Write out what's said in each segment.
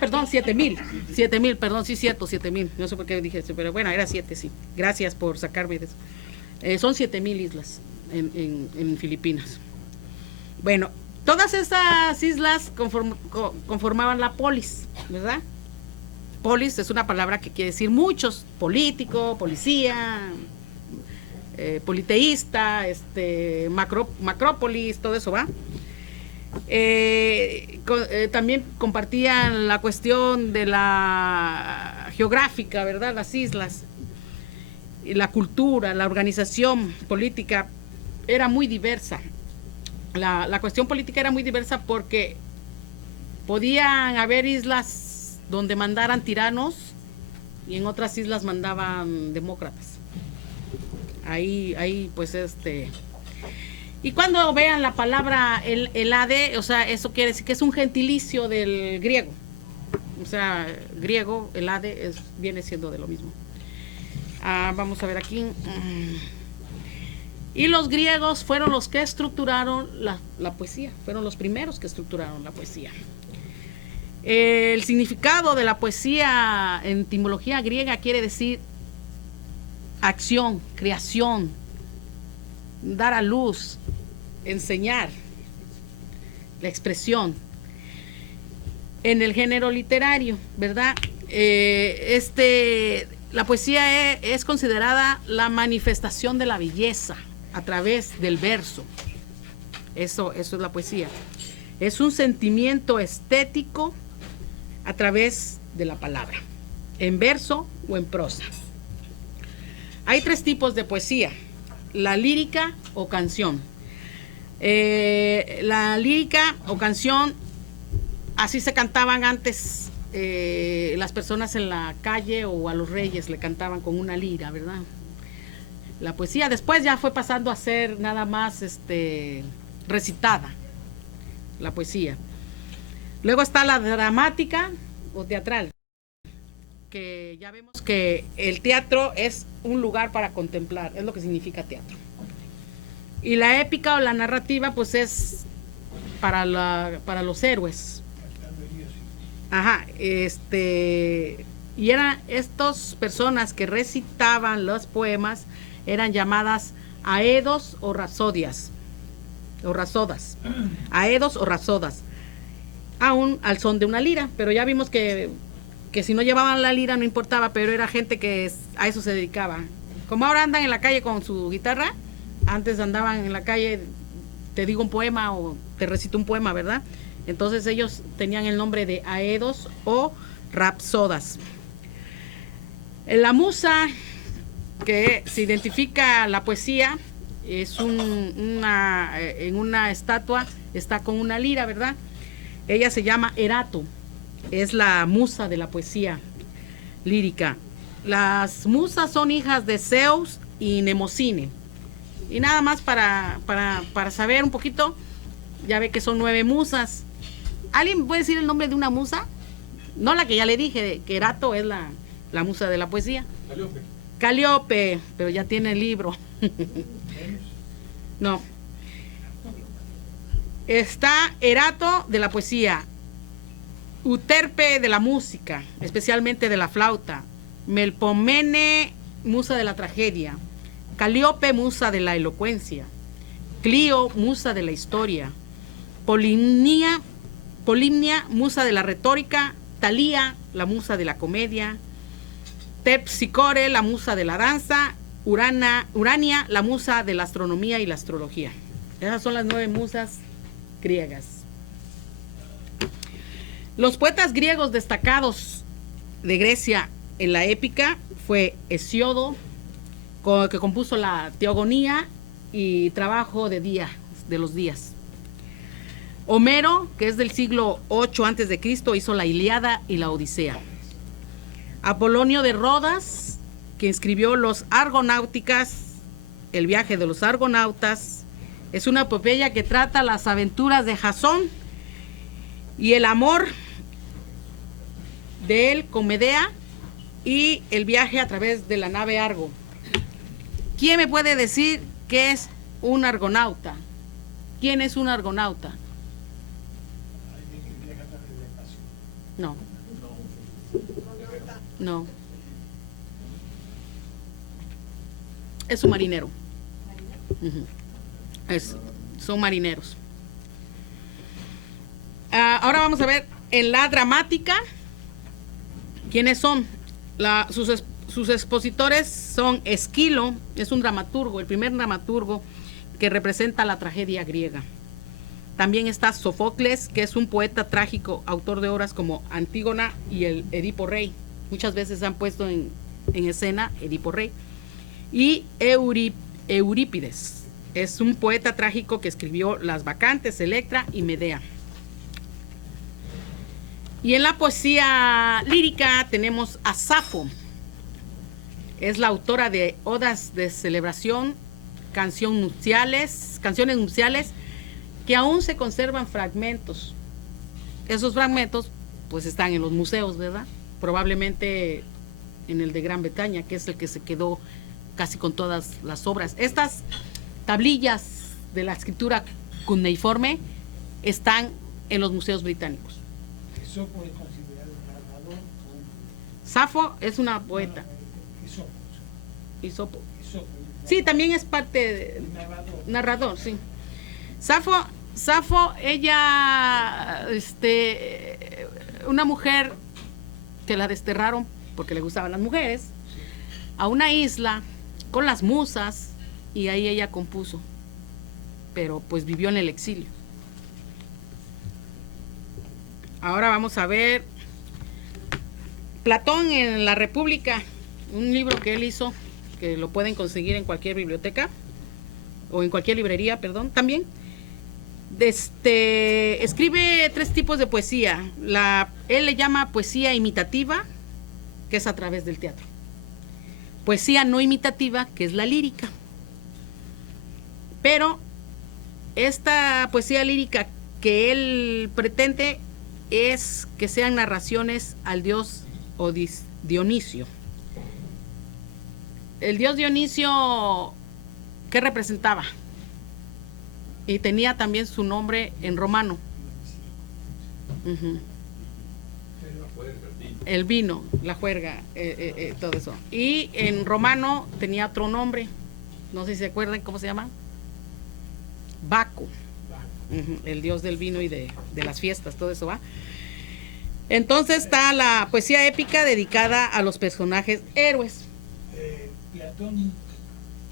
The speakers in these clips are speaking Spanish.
Perdón, 7,000. 7,000, perdón, sí, cierto, 7,000. No sé por qué dije eso, pero bueno, era 7, sí. Gracias por sacarme de eso. Son 7,000 islas en Filipinas. Bueno, todas esas islas conformaban la polis, ¿verdad? Polis es una palabra que quiere decir muchos: político, policía, politeísta, macrópolis, todo eso va. También compartían la cuestión de la geográfica, ¿verdad? Las islas, y la cultura, la organización política era muy diversa. La cuestión política era muy diversa porque podían haber islas donde mandaran tiranos y en otras islas mandaban demócratas. Ahí pues Y cuando vean la palabra el AD, o sea, eso quiere decir que es un gentilicio del griego. O sea, griego, el AD viene siendo de lo mismo. Vamos a ver aquí. Y los griegos fueron los que estructuraron la poesía, fueron los primeros que estructuraron la poesía. El significado de la poesía en etimología griega quiere decir acción, creación, dar a luz, enseñar, la expresión. En el género literario, ¿verdad? La poesía es considerada la manifestación de la belleza a través del verso. Eso es la poesía. Es un sentimiento estético a través de la palabra, en verso o en prosa. Hay 3 tipos de poesía: la lírica o canción. La lírica o canción, así se cantaban antes las personas en la calle, o a los reyes le cantaban con una lira, ¿verdad? La poesía después ya fue pasando a ser nada más recitada, la poesía. Luego está la dramática o teatral, que ya vemos que el teatro es un lugar para contemplar, es lo que significa teatro. Y la épica o la narrativa pues es para los héroes. Ajá, y eran estas personas que recitaban los poemas, eran llamadas aedos o rasodias, o rasodas, aedos o rasodas, aún al son de una lira. Pero ya vimos que si no llevaban la lira no importaba, pero era gente que a eso se dedicaba. Como ahora andan en la calle con su guitarra, antes andaban en la calle, te digo un poema o te recito un poema, ¿verdad? Entonces ellos tenían el nombre de aedos o rapsodas. La musa que se identifica la poesía es en una estatua, está con una lira, ¿verdad? Ella se llama Erato, es la musa de la poesía lírica. Las musas son hijas de Zeus y Mnemosine. Y nada más para saber un poquito, ya ve que son 9 musas. ¿Alguien puede decir el nombre de una musa? No la que ya le dije, que Erato es la musa de la poesía. Calíope, pero ya tiene el libro. No. Está Erato de la poesía, Euterpe de la música, especialmente de la flauta, Melpomene, musa de la tragedia, Calíope, musa de la elocuencia, Clio, musa de la historia, Polimnia, musa de la retórica, Talía, la musa de la comedia, Terpsicore, la musa de la danza, Urania, la musa de la astronomía y la astrología. Esas son las 9 musas griegas. Los poetas griegos destacados de Grecia en la épica fue Hesiodo, que compuso la Teogonía y Trabajo de los días. Homero, que es del siglo 8 a.C., hizo la Ilíada y la Odisea. Apolonio de Rodas, que escribió los Argonáuticas, el viaje de los argonautas, es una epopeya que trata las aventuras de Jasón y el amor de él con Medea y el viaje a través de la nave Argo. ¿Quién me puede decir qué es un argonauta? ¿Quién es un argonauta? No. No. Es un marinero. Uh-huh. Son marineros. Ahora vamos a ver en la dramática quiénes son. Sus expositores son Esquilo, es un dramaturgo, el primer dramaturgo que representa la tragedia griega. También está Sofocles, que es un poeta trágico, autor de obras como Antígona y el Edipo Rey. Muchas veces han puesto en escena Edipo Rey. Y Eurípides, es un poeta trágico que escribió Las Bacantes, Electra y Medea. Y en la poesía lírica tenemos a Safo. Es la autora de odas de celebración, canciones nupciales, que aún se conservan fragmentos. Esos fragmentos pues están en los museos, ¿verdad? Probablemente en el de Gran Bretaña, que es el que se quedó casi con todas las obras. Estas tablillas de la escritura cuneiforme están en los museos británicos. ¿Esopo es considerado un narrador? Safo es una poeta. Esopo. Sí, también es parte de narrador, sí. Safo, ella, una mujer que la desterraron porque le gustaban las mujeres, a una isla con las musas, y ahí ella compuso, pero pues vivió en el exilio. Ahora vamos a ver Platón en la República, un libro que él hizo, que lo pueden conseguir en cualquier biblioteca, o en cualquier librería, perdón, también. Escribe 3 tipos de poesía. Él le llama poesía imitativa, que es a través del teatro. Poesía no imitativa, que es la lírica. Pero esta poesía lírica que él pretende es que sean narraciones al dios Dionisio. El dios Dionisio, ¿qué representaba? Y tenía también su nombre en romano. Uh-huh. El vino, la juerga, todo eso. Y en romano tenía otro nombre, no sé si se acuerdan cómo se llama. Baco. Uh-huh. El dios del vino y de las fiestas, todo eso va. Entonces está la poesía épica dedicada a los personajes héroes. Platón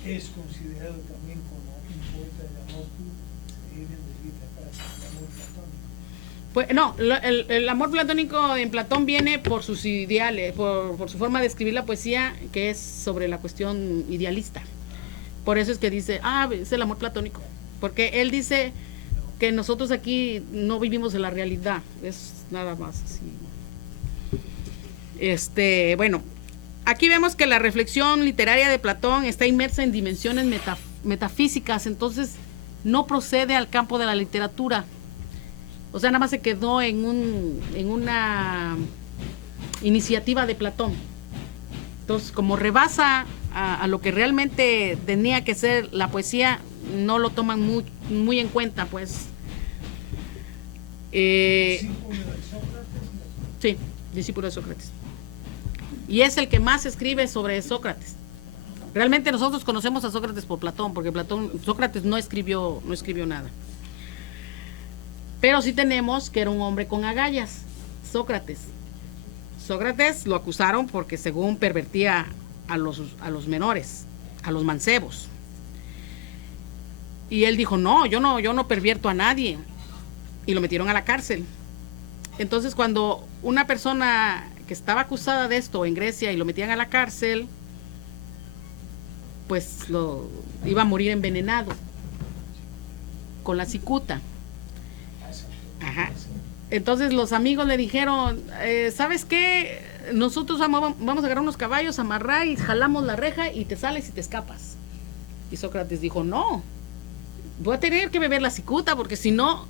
es considerado también como un poeta del amor puro. Pues no, el amor platónico en Platón viene por sus ideales, por su forma de escribir la poesía, que es sobre la cuestión idealista. Por eso es que dice, es el amor platónico, porque él dice que nosotros aquí no vivimos en la realidad, es nada más así. Bueno, aquí vemos que la reflexión literaria de Platón está inmersa en dimensiones metafísicas, entonces no procede al campo de la literatura. O sea, nada más se quedó en una iniciativa de Platón. Entonces, como rebasa a lo que realmente tenía que ser la poesía, no lo toman muy en cuenta, pues. Sí, discípulo de Sócrates. Y es el que más escribe sobre Sócrates. Realmente nosotros conocemos a Sócrates por Platón, porque Sócrates no escribió nada. Pero sí tenemos que era un hombre con agallas, Sócrates. Sócrates lo acusaron porque según pervertía a los menores, a los mancebos. Y él dijo, no, yo no pervierto a nadie. Y lo metieron a la cárcel. Entonces, cuando una persona que estaba acusada de esto en Grecia y lo metían a la cárcel, pues iba a morir envenenado con la cicuta. Ajá. Entonces los amigos le dijeron, ¿sabes qué? Nosotros vamos a agarrar unos caballos, amarrar y jalamos la reja y te sales y te escapas. Y Sócrates dijo, no, voy a tener que beber la cicuta porque si no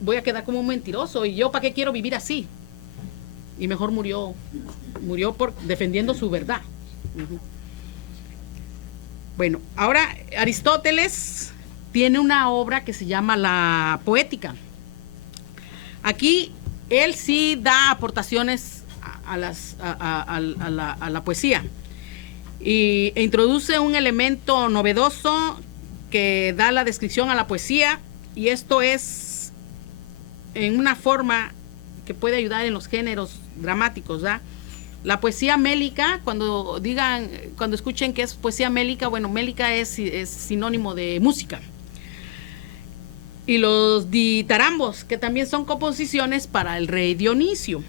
voy a quedar como un mentiroso y yo ¿para qué quiero vivir así? Y mejor murió defendiendo su verdad. Uh-huh. Bueno, ahora Aristóteles tiene una obra que se llama La Poética. Aquí él sí da aportaciones a la poesía. E introduce un elemento novedoso que da la descripción a la poesía, y esto es en una forma que puede ayudar en los géneros dramáticos, ¿verdad? La poesía mélica, cuando escuchen que es poesía mélica, bueno, mélica es sinónimo de música. Y los ditarambos, que también son composiciones para el rey Dionisio.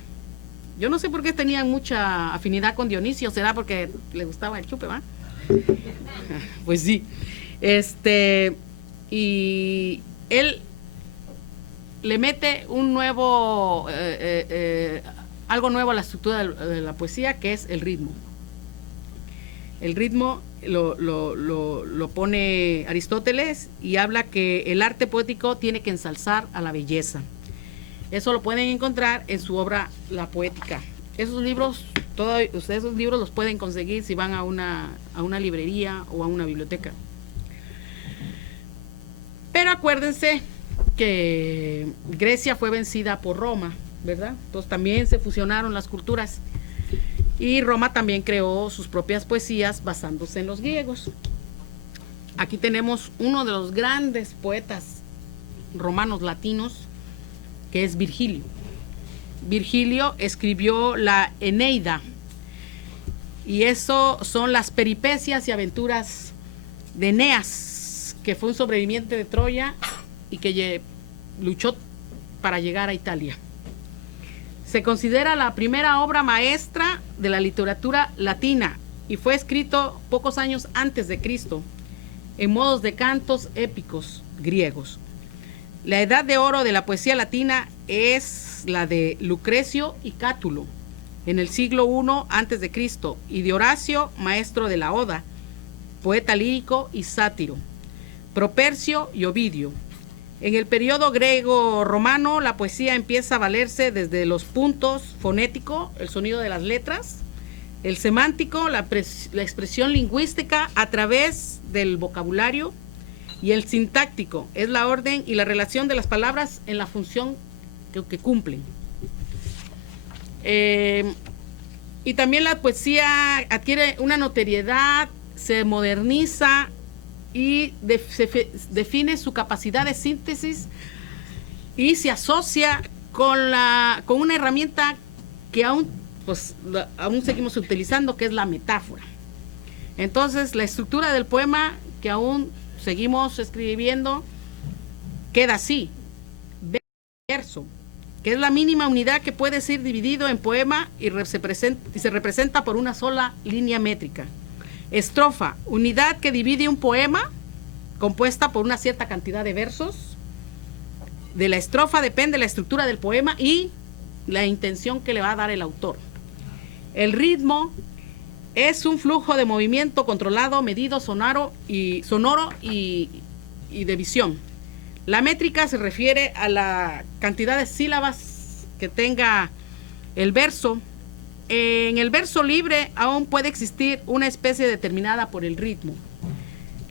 Yo no sé por qué tenían mucha afinidad con Dionisio, será porque le gustaba el chupe, ¿va? Pues sí. Y él le mete un nuevo, algo nuevo a la estructura de la poesía, que es el ritmo. El ritmo lo pone Aristóteles y habla que el arte poético tiene que ensalzar a la belleza. Eso lo pueden encontrar en su obra La Poética. Esos libros los pueden conseguir si van a una librería o a una biblioteca. Pero acuérdense que Grecia fue vencida por Roma, ¿verdad? Entonces también se fusionaron las culturas. Y Roma también creó sus propias poesías basándose en los griegos. Aquí tenemos uno de los grandes poetas romanos latinos, que es Virgilio. Virgilio escribió la Eneida, y eso son las peripecias y aventuras de Eneas, que fue un sobreviviente de Troya y que luchó para llegar a Italia. Se considera la primera obra maestra de la literatura latina y fue escrito pocos años antes de Cristo, en modos de cantos épicos griegos. La edad de oro de la poesía latina es la de Lucrecio y Cátulo, en el siglo I antes de Cristo, y de Horacio, maestro de la Oda, poeta lírico y sátiro, Propercio y Ovidio. En el periodo griego-romano, la poesía empieza a valerse desde los puntos fonético, el sonido de las letras, el semántico, la expresión lingüística a través del vocabulario, y el sintáctico, es la orden y la relación de las palabras en la función que cumplen. Y también la poesía adquiere una notoriedad, se moderniza y define su capacidad de síntesis, y se asocia con una herramienta que aún seguimos utilizando, que es la metáfora. Entonces, la estructura del poema, que aún seguimos escribiendo, queda así: verso, que es la mínima unidad que puede ser dividido en poema y se representa por una sola línea métrica. Estrofa, unidad que divide un poema compuesta por una cierta cantidad de versos. De la estrofa depende la estructura del poema y la intención que le va a dar el autor. El ritmo es un flujo de movimiento controlado, medido, sonoro y de visión. La métrica se refiere a la cantidad de sílabas que tenga el verso. En el verso libre aún puede existir una especie determinada por el ritmo.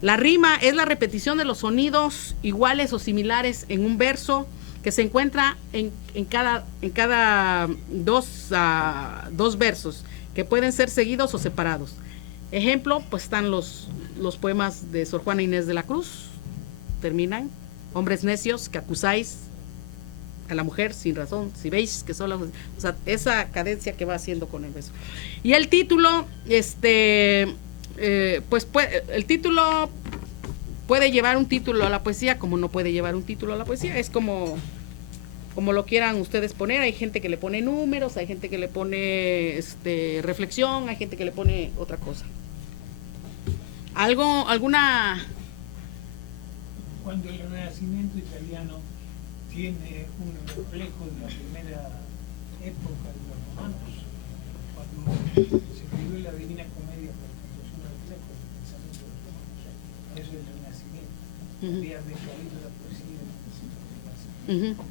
La rima es la repetición de los sonidos iguales o similares en un verso, que se encuentra en cada dos versos, que pueden ser seguidos o separados. Ejemplo, pues están los poemas de Sor Juana Inés de la Cruz. Terminan: hombres necios que acusáis a la mujer sin razón, si veis que solo, o sea, esa cadencia que va haciendo con el verso. Y el título, el título puede llevar un título a la poesía, como no puede llevar un título a la poesía. Es como lo quieran ustedes poner. Hay gente que le pone números, hay gente que le pone reflexión, hay gente que le pone otra cosa. ¿Alguna? Cuando el Renacimiento italiano tiene un reflejo de la primera época de los romanos, cuando se escribió la Divina Comedia, por ejemplo, es un reflejo del pensamiento de los romanos. Eso es el Renacimiento. Había decaído la poesía del Renacimiento.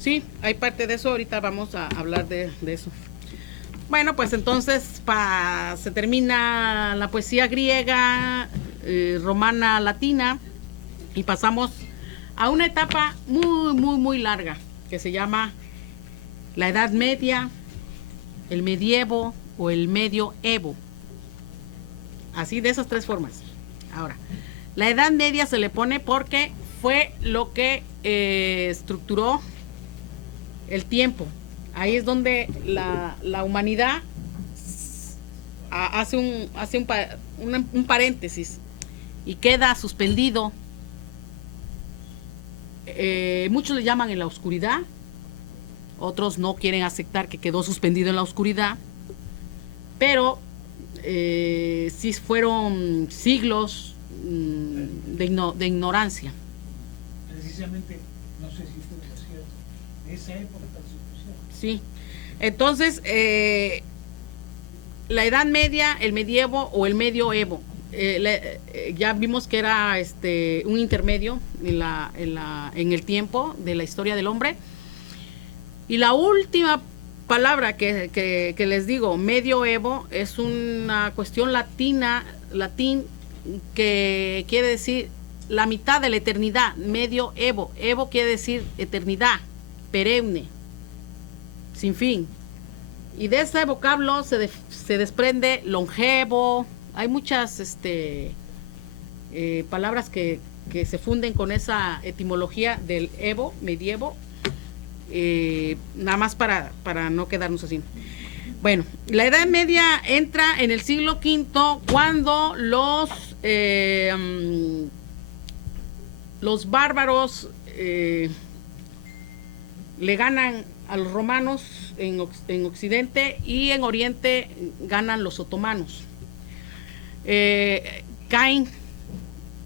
Sí, hay parte de eso. Ahorita vamos a hablar de eso. Bueno, pues entonces se termina la poesía griega, romana, latina, y pasamos a una etapa muy, muy, muy larga, que se llama la Edad Media, el medievo o el medioevo. Así, de esas tres formas. Ahora, la Edad Media se le pone porque fue lo que estructuró el tiempo. Ahí es donde la humanidad hace un paréntesis y queda suspendido. Muchos le llaman en la oscuridad, otros no quieren aceptar que quedó suspendido en la oscuridad, pero sí fueron siglos de ignorancia. Precisamente, no sé si fue cierto, de esa época tan sustancial. Sí, entonces la Edad Media, el medievo o el medioevo, ya vimos que era un intermedio en el tiempo de la historia del hombre. Y la última palabra que les digo, medioevo, es una cuestión latín que quiere decir la mitad de la eternidad. Medioevo, evo quiere decir eternidad, perenne, sin fin. Y de ese vocablo se desprende longevo. Hay muchas palabras que se funden con esa etimología del evo, medievo, nada más para no quedarnos así. Bueno, la Edad Media entra en el siglo V cuando los bárbaros le ganan a los romanos en Occidente, y en Oriente ganan los otomanos. Caen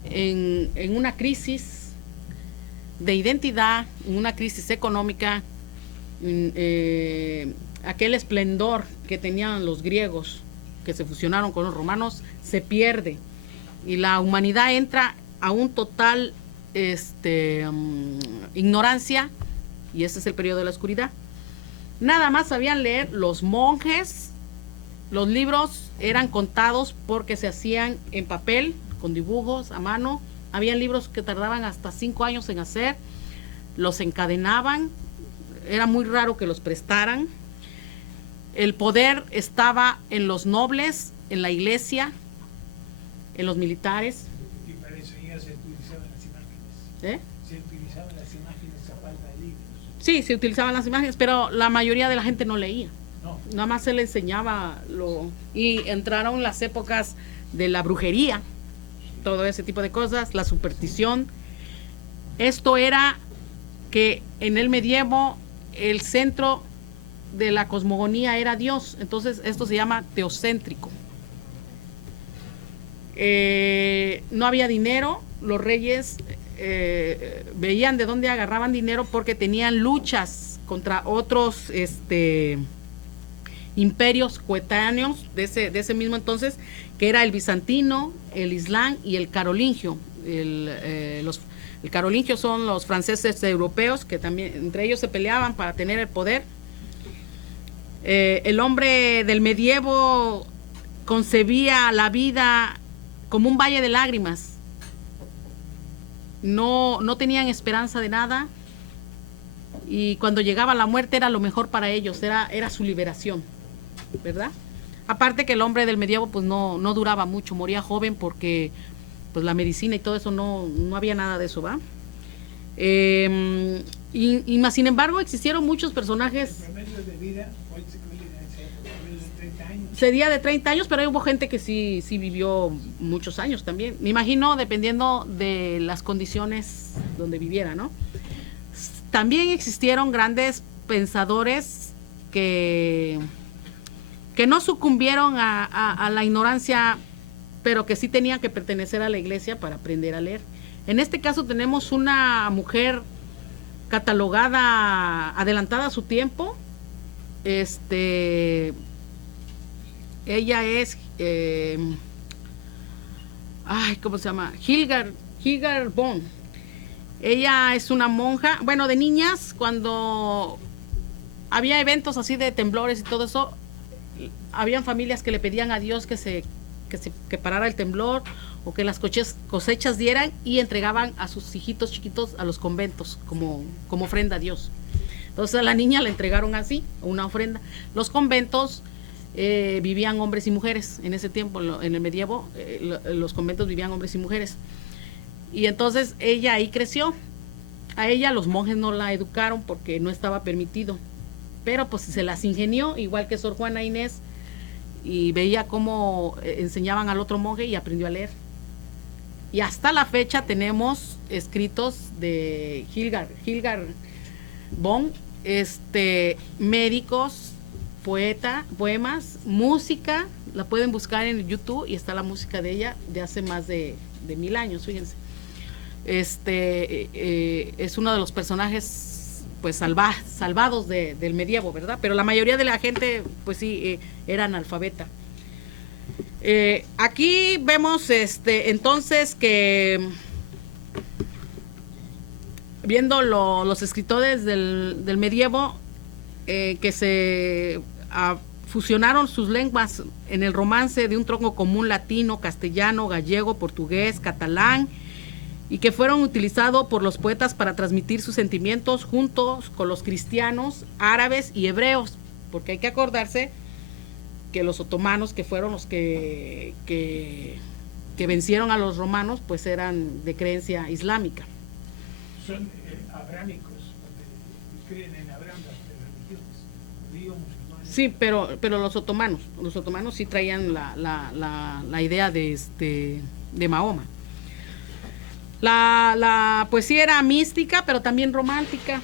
en una crisis de identidad, en una crisis económica. Aquel esplendor que tenían los griegos, que se fusionaron con los romanos, se pierde, y la humanidad entra a un total ignorancia, y ese es el periodo de la oscuridad. Nada más sabían leer los monjes. Los libros eran contados porque se hacían en papel, con dibujos a mano. Habían libros que tardaban hasta 5 años en hacer. Los encadenaban. Era muy raro que los prestaran. El poder estaba en los nobles, en la iglesia, en los militares. Y para eso ya se utilizaban las imágenes. ¿Eh? Se utilizaban las imágenes a falta de libros. Sí, se utilizaban las imágenes, pero la mayoría de la gente no leía. No. Nada más se le enseñaba y entraron las épocas de la brujería, todo ese tipo de cosas, la superstición. Esto era que en el medievo el centro de la cosmogonía era Dios, entonces esto se llama teocéntrico. No había dinero, los reyes veían de dónde agarraban dinero porque tenían luchas contra otros imperios coetáneos de ese mismo entonces, que era el bizantino, el islam y el carolingio. El carolingio son los franceses europeos, que también entre ellos se peleaban para tener el poder. El hombre del medievo concebía la vida como un valle de lágrimas. No tenían esperanza de nada, y cuando llegaba la muerte era lo mejor para ellos, era su liberación, ¿verdad? Aparte que el hombre del medievo pues no duraba mucho, moría joven porque pues la medicina y todo eso no había nada de eso, ¿va? Y más sin embargo existieron muchos personajes. El promedio de vida, hoy se cuida en esa época, de 30 años. Sería de 30 años, pero hubo gente que sí vivió muchos años también. Me imagino, dependiendo de las condiciones donde viviera, ¿no? También existieron grandes pensadores que no sucumbieron a la ignorancia, pero que sí tenían que pertenecer a la iglesia para aprender a leer. En este caso tenemos una mujer catalogada, adelantada a su tiempo. Ella es, ¿cómo se llama? Hildegard von. Ella es una monja. Bueno, de niñas, cuando había eventos así de temblores y todo eso, habían familias que le pedían a Dios que parara el temblor, o que las cosechas dieran, y entregaban a sus hijitos chiquitos a los conventos como ofrenda a Dios. Entonces a la niña le entregaron así, una ofrenda. Los conventos vivían hombres y mujeres en ese tiempo, en el medievo, los conventos vivían hombres y mujeres. Y entonces ella ahí creció. A ella los monjes no la educaron porque no estaba permitido, pero pues se las ingenió, igual que Sor Juana Inés, y veía cómo enseñaban al otro monje y aprendió a leer. Y hasta la fecha tenemos escritos de Hildegard von, médicos, poemas, música, la pueden buscar en YouTube y está la música de ella de hace más de 1000 años, fíjense. Es uno de los personajes pues salvados del medievo, ¿verdad? Pero la mayoría de la gente pues sí era analfabeta. Aquí vemos entonces que viendo los escritores del medievo que se fusionaron sus lenguas en el romance de un tronco común latino, castellano, gallego, portugués, catalán, y que fueron utilizados por los poetas para transmitir sus sentimientos juntos con los cristianos, árabes y hebreos, porque hay que acordarse que los otomanos, que fueron los que vencieron a los romanos, pues eran de creencia islámica. Son abrámicos, creen en Abraham las religiones, judío, musulmanes. Sí, pero los otomanos sí traían la idea de Mahoma. La poesía era mística, pero también romántica,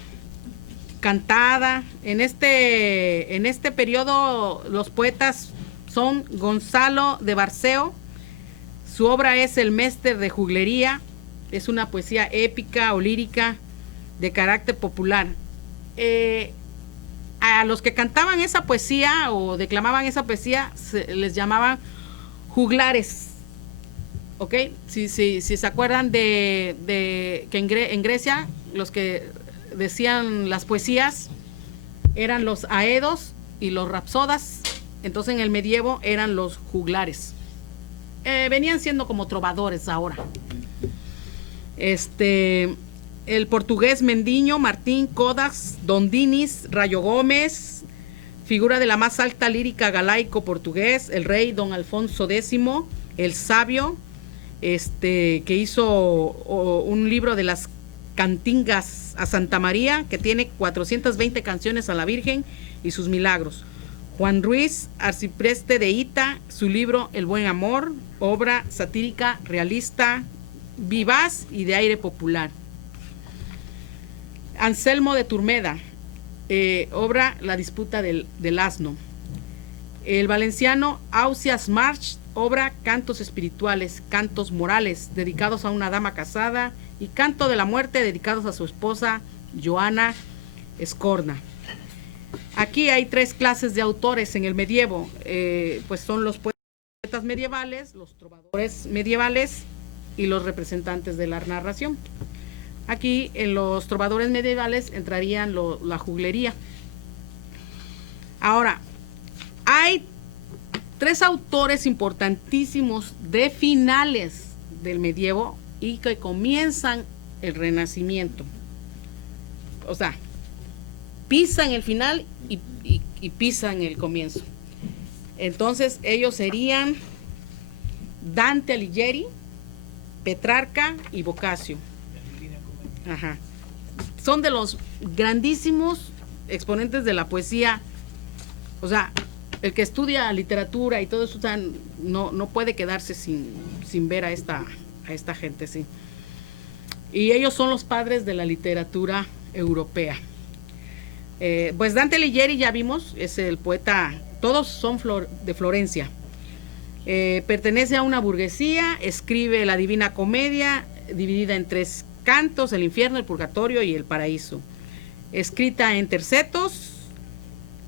cantada. En este periodo los poetas son Gonzalo de Barceo, su obra es El Méster de Juglería, es una poesía épica o lírica de carácter popular. A los que cantaban esa poesía o declamaban esa poesía les llamaban juglares. ¿Ok? Si se acuerdan de que en Grecia los que decían las poesías eran los aedos y los rapsodas, entonces en el medievo eran los juglares. Venían siendo como trovadores ahora. El portugués Mendiño, Martín Codas, Dondinis, Rayo Gómez, figura de la más alta lírica galaico portugués, el rey Don Alfonso X, el sabio, que hizo un libro de las cantingas a Santa María, que tiene 420 canciones a la Virgen y sus milagros. Juan Ruiz, arcipreste de Ita, su libro El Buen Amor, obra satírica, realista, vivaz y de aire popular. Anselmo de Turmeda, obra La disputa del asno. El valenciano Ausias March, obra Cantos espirituales, cantos morales, dedicados a una dama casada, y Canto de la muerte, dedicados a su esposa, Joana Escorna. Aquí hay 3 clases de autores en el medievo, pues son los poetas medievales, los trovadores medievales y los representantes de la narración. Aquí en los trovadores medievales entrarían la juglería. Ahora, hay 3 autores importantísimos de finales del medievo y que comienzan el Renacimiento. O sea, pisan el final y pisan el comienzo. Entonces ellos serían Dante Alighieri, Petrarca y Boccaccio. Ajá. Son de los grandísimos exponentes de la poesía. O sea, el que estudia literatura y todo eso, o sea, no puede quedarse sin ver a esta gente, sí. Y ellos son los padres de la literatura europea. Pues Dante Alighieri ya vimos, es el poeta, todos son de Florencia. Pertenece a una burguesía, escribe la Divina Comedia, dividida en 3 cantos, el infierno, el purgatorio y el paraíso. Escrita en tercetos,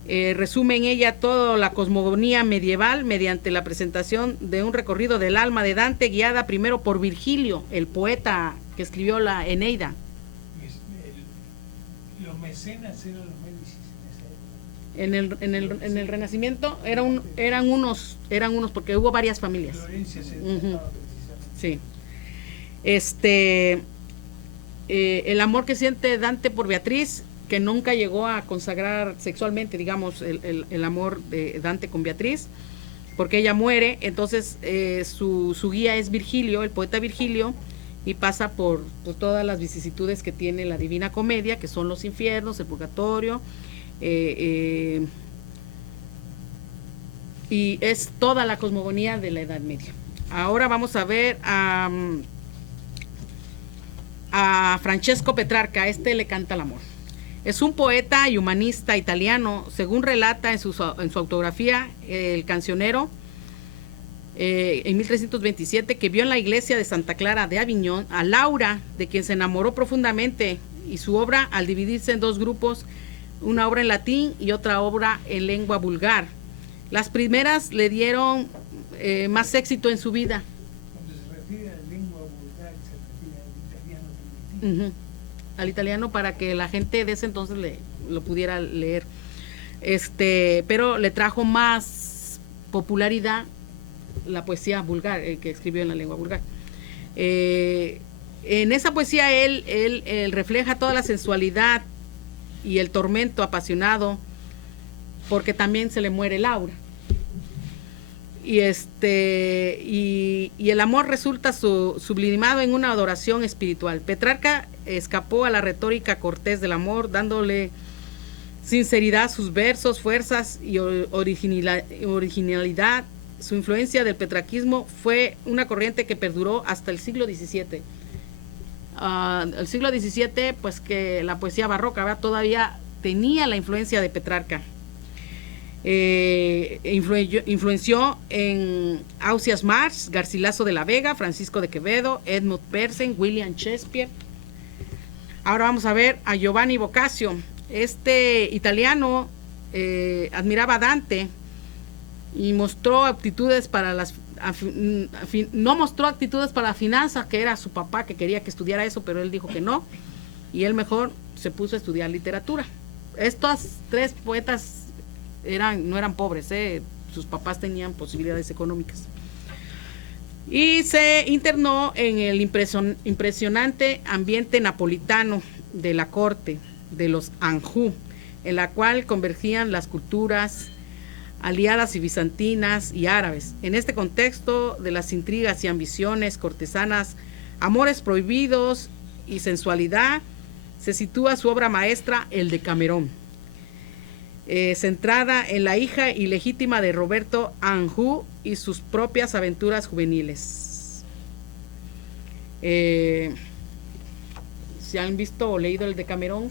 resume en ella toda la cosmogonía medieval mediante la presentación de un recorrido del alma de Dante, guiada primero por Virgilio, el poeta que escribió la Eneida. Los mecenas eran los Médicis en esa época. En el Renacimiento eran unos porque hubo varias familias. Florencia se trataba precisamente. Sí. El amor que siente Dante por Beatriz que nunca llegó a consagrar sexualmente, digamos, el amor de Dante con Beatriz, porque ella muere. Entonces su guía es Virgilio, el poeta Virgilio, y pasa por todas las vicisitudes que tiene la Divina Comedia, que son los infiernos, el purgatorio, y es toda la cosmogonía de la Edad Media. Ahora vamos a ver a Francesco Petrarca. Le canta el amor. Es un poeta y humanista italiano, según relata en su autografía El Cancionero, en 1327, que vio en la iglesia de Santa Clara de Aviñón a Laura, de quien se enamoró profundamente, y su obra, al dividirse en dos grupos, una obra en latín y otra obra en lengua vulgar. Las primeras le dieron más éxito en su vida. Cuando se refiere a lengua vulgar, se refiere al italiano primitivo. Al italiano, para que la gente de ese entonces lo pudiera leer. Pero le trajo más popularidad la poesía vulgar, que escribió en la lengua vulgar. En esa poesía él refleja toda la sensualidad y el tormento apasionado, porque también se le muere Laura. Y el amor resulta sublimado en una adoración espiritual. Petrarca escapó a la retórica cortés del amor, dándole sinceridad a sus versos, fuerzas y originalidad. Su influencia del petraquismo fue una corriente que perduró hasta el siglo XVII. El siglo XVII, pues que la poesía barroca, ¿verdad?, todavía tenía la influencia de Petrarca. Influenció en Ausias Marx, Garcilaso de la Vega, Francisco de Quevedo, Edmund Persen, William Shakespeare. Ahora vamos a ver a Giovanni Boccaccio. Italiano admiraba a Dante y mostró aptitudes para no mostró aptitudes para la finanza, que era su papá que quería que estudiara eso, pero él dijo que no, y él mejor se puso a estudiar literatura. Estos tres poetas no eran pobres, sus papás tenían posibilidades económicas. Y se internó en el impresionante ambiente napolitano de la corte de los Anjou, en la cual convergían las culturas aliadas y bizantinas y árabes. En este contexto de las intrigas y ambiciones cortesanas, amores prohibidos y sensualidad, se sitúa su obra maestra, el Decamerón, centrada en la hija ilegítima de Roberto Anjou y sus propias aventuras juveniles. Si han visto o leído el Decamerón,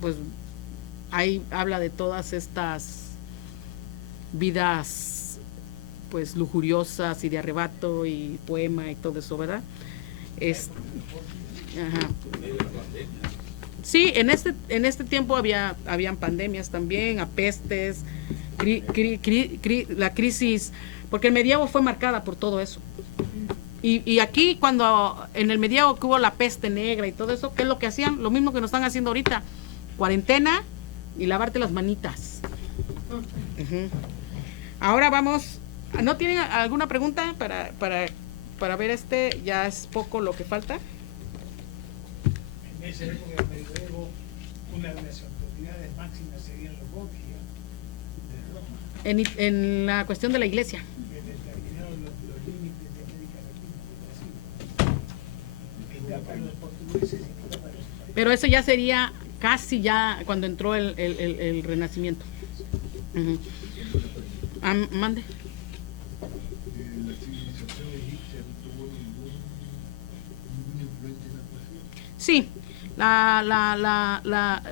pues ahí habla de todas estas vidas pues lujuriosas y de arrebato y poema y todo eso, ¿verdad? Ajá. Sí, en este tiempo habían pandemias también, pestes, la crisis, porque el medievo fue marcada por todo eso. Y aquí, cuando en el medievo que hubo la peste negra y todo eso, ¿qué es lo que hacían? Lo mismo que nos están haciendo ahorita: cuarentena y lavarte las manitas. Ahora vamos, ¿no tienen alguna pregunta para ver ya es poco lo que falta? En esa época del medioevo, una de las autoridades máximas serían los Borgia de Roma. En la cuestión de la iglesia. Que determinaron los límites de América Latina, de Brasil. Que para los portugueses y para los españoles. Pero eso ya sería casi ya cuando entró el Renacimiento. Mande. ¿La civilización egipcia no tuvo ninguna influencia en la poesía? Sí,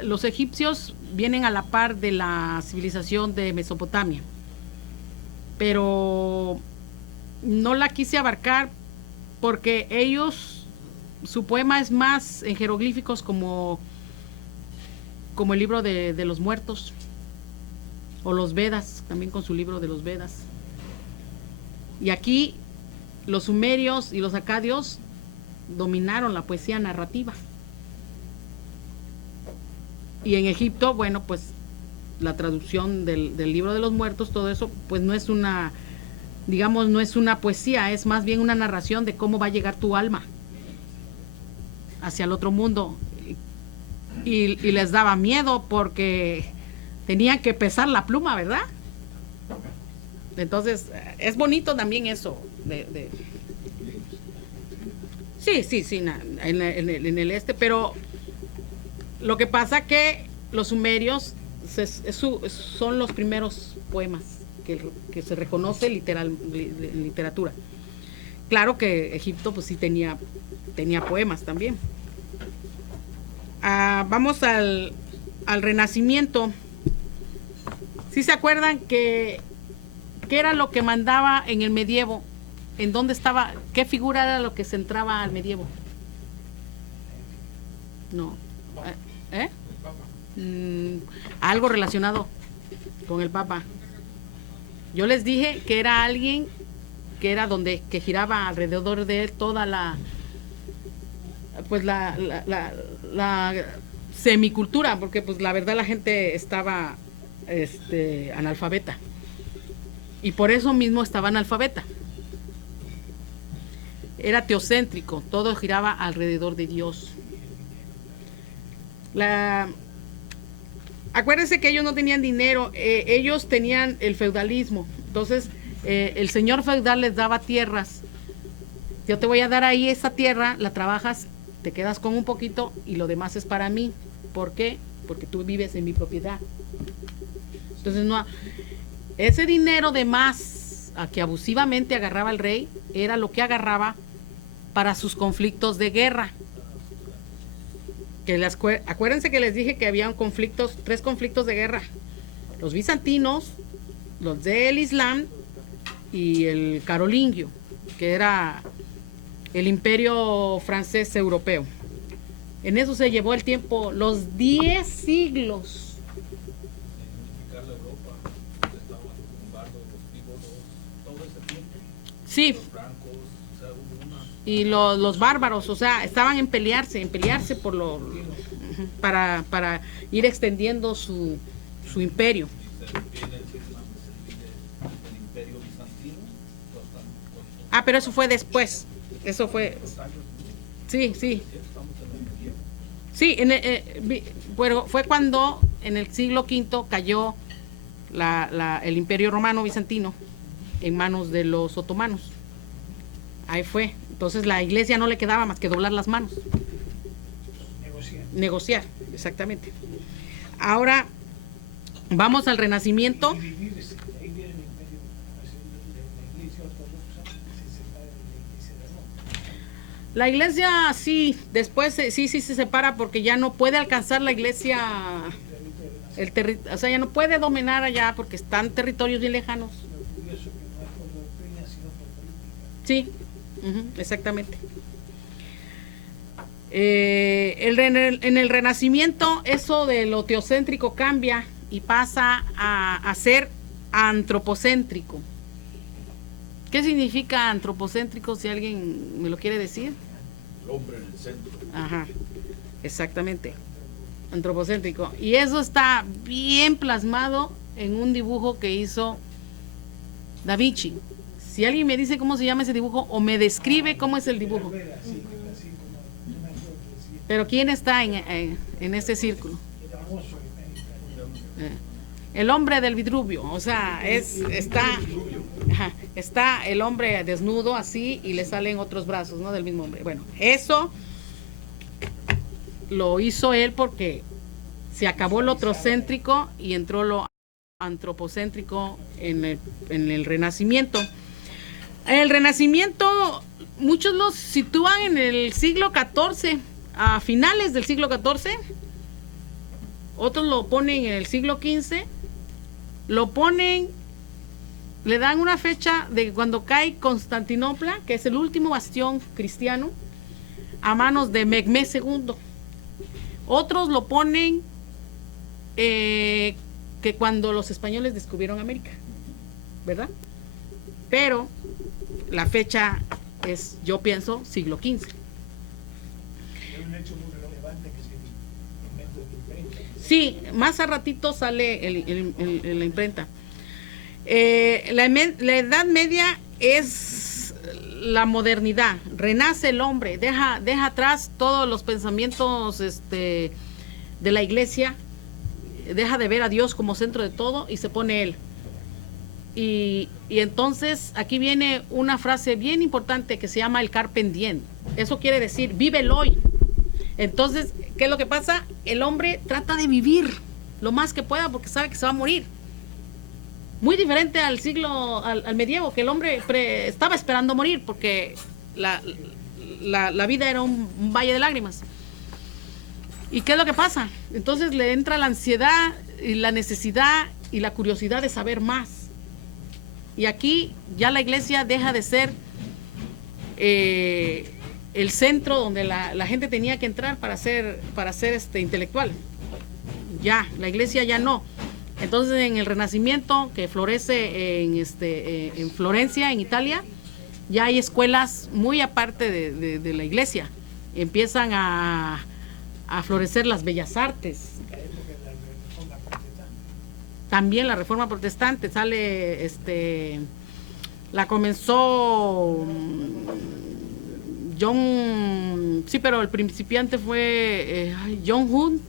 los egipcios vienen a la par de la civilización de Mesopotamia, pero no la quise abarcar porque su poema es más en jeroglíficos, como el libro de los muertos, o los Vedas, también con su libro de los Vedas. Y aquí los sumerios y los acadios dominaron la poesía narrativa. Y en Egipto, bueno, pues la traducción del libro de los muertos, todo eso, pues no es una poesía, es más bien una narración de cómo va a llegar tu alma hacia el otro mundo. y les daba miedo porque tenían que pesar la pluma, ¿verdad? Entonces, es bonito también eso. Sí, en el este, pero lo que pasa que los sumerios son los primeros poemas que se reconoce en literatura. Claro que Egipto pues sí tenía poemas también. Vamos al Renacimiento. ¿Sí se acuerdan qué era lo que mandaba en el medievo? ¿En dónde estaba? ¿Qué figura era lo que se entraba al medievo? No. Algo relacionado con el Papa. Yo les dije que era alguien que giraba alrededor de él toda la semicultura, porque pues la verdad la gente estaba analfabeta. Y por eso mismo estaba analfabeta. Era teocéntrico, todo giraba alrededor de Dios. Acuérdense que ellos no tenían dinero, ellos tenían el feudalismo. Entonces, el señor feudal les daba tierras. Yo te voy a dar ahí esa tierra, la trabajas, te quedas con un poquito y lo demás es para mí. ¿Por qué? Porque tú vives en mi propiedad. Entonces, ese dinero de más a que abusivamente agarraba el rey era lo que agarraba para sus conflictos de guerra. Acuérdense que les dije que había tres conflictos de guerra: los bizantinos, los del Islam y el carolingio, que era el imperio francés europeo. En eso se llevó el tiempo, los 10 siglos. Sí. Y los bárbaros, o sea, estaban en pelearse para ir extendiendo su imperio. Pero eso fue después. Eso fue. Sí. Sí, pero fue cuando en el siglo V cayó el imperio romano bizantino en manos de los otomanos. Ahí fue. Entonces la iglesia no le quedaba más que doblar las manos. Negociar, exactamente. Ahora vamos al Renacimiento. La iglesia sí, después sí se separa porque ya no puede alcanzar la iglesia, o sea, ya no puede dominar allá porque están territorios bien lejanos. Sí, exactamente. En el Renacimiento eso de lo teocéntrico cambia y pasa a ser antropocéntrico. ¿Qué significa antropocéntrico, si alguien me lo quiere decir? El hombre en el centro. Ajá, exactamente. Antropocéntrico. Y eso está bien plasmado en un dibujo que hizo Da Vinci. Si alguien me dice cómo se llama ese dibujo o me describe cómo es el dibujo. Pero ¿quién está en ese círculo? El hombre del Vitruvio, o sea, está el hombre desnudo así y le salen otros brazos, ¿no? Del mismo hombre. Bueno, eso lo hizo él porque se acabó lo teocéntrico y entró lo antropocéntrico en el Renacimiento. El Renacimiento, muchos lo sitúan en el siglo XIV, a finales del siglo XIV, otros lo ponen en el siglo XV, le dan una fecha de cuando cae Constantinopla, que es el último bastión cristiano, a manos de Mehmed II. Otros lo ponen que cuando los españoles descubrieron América, ¿verdad? Pero la fecha es, yo pienso, siglo XV. Es un hecho muy relevante que se inventó la imprenta. Sí, más a ratito sale en la imprenta. La Edad Media es la modernidad, renace el hombre, deja atrás todos los pensamientos de la iglesia deja de ver a Dios como centro de todo y se pone Él. Y entonces aquí viene una frase bien importante que se llama el carpe diem. Eso quiere decir, vive el hoy. Entonces, ¿qué es lo que pasa? El hombre trata de vivir lo más que pueda porque sabe que se va a morir. Muy diferente al al medievo, que el hombre estaba esperando morir porque la vida era un valle de lágrimas. ¿Y qué es lo que pasa? Entonces le entra la ansiedad y la necesidad y la curiosidad de saber más. Y aquí ya la iglesia deja de ser el centro donde la gente tenía que entrar para ser intelectual. Ya, la iglesia ya no. Entonces en el Renacimiento, que florece en Florencia, en Italia, ya hay escuelas muy aparte de la iglesia. Empiezan a florecer las bellas artes. También la Reforma Protestante sale, la comenzó John, sí, pero el principiante fue John Huss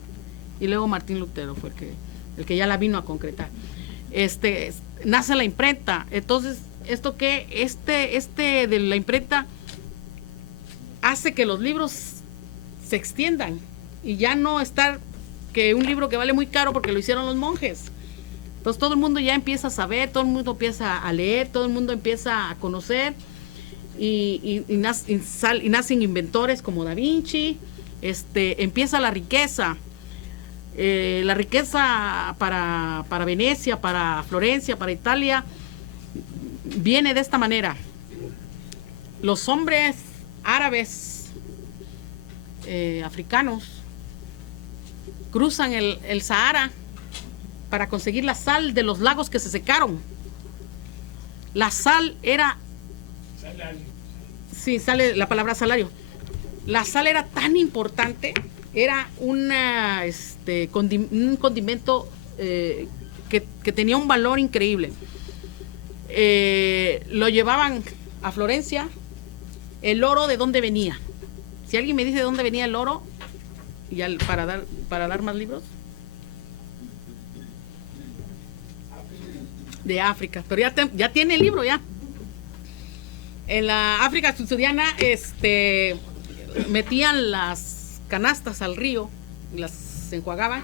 y luego Martín Lutero fue el que ya la vino a concretar. Nace la imprenta. Entonces, esto que de la imprenta hace que los libros se extiendan y ya no estar que un libro que vale muy caro porque lo hicieron los monjes. Entonces todo el mundo ya empieza a saber, todo el mundo empieza a leer, todo el mundo empieza a conocer y nacen inventores como Da Vinci. Empieza la riqueza para Venecia, para Florencia, para Italia, viene de esta manera. Los hombres árabes, africanos, cruzan el Sahara para conseguir la sal de los lagos que se secaron. La sal era... Salario. Sí, sale la palabra salario. La sal era tan importante, era un condimento que tenía un valor increíble. Lo llevaban a Florencia. El oro, ¿de dónde venía? Si alguien me dice de dónde venía el oro, para dar más libros. De África, pero ya tiene el libro ya. En la África subsahariana metían las canastas al río, las enjuagaban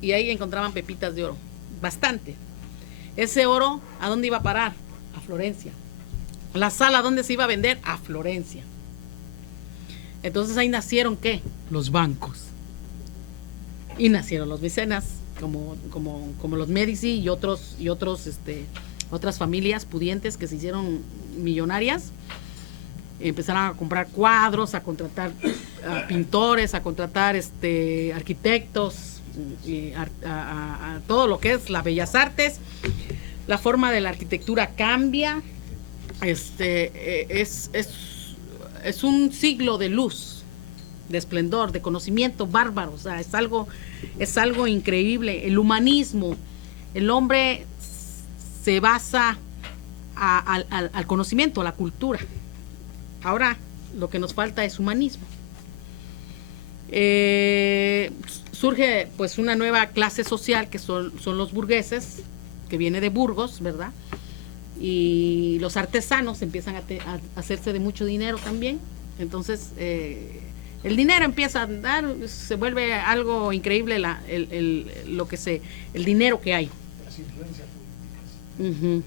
y ahí encontraban pepitas de oro, bastante. Ese oro, ¿a dónde iba a parar? A Florencia. La sal, ¿a dónde se iba a vender? A Florencia. Entonces ahí nacieron, ¿qué? Los bancos. Y nacieron los mecenas, como los Medici y otras familias pudientes que se hicieron millonarias. Empezaron a comprar cuadros, a contratar pintores, a contratar arquitectos, a todo lo que es las bellas artes. La forma de la arquitectura cambia. Es un siglo de luz, de esplendor, de conocimiento bárbaro. O sea, es algo increíble. El humanismo, el hombre se basa al conocimiento, a la cultura. Ahora lo que nos falta es humanismo. Surge pues una nueva clase social que son los burgueses, que viene de Burgos, ¿verdad? Y los artesanos empiezan a hacerse de mucho dinero también. Entonces el dinero empieza a dar, se vuelve algo increíble el dinero que hay. Las influencias políticas. Uh-huh.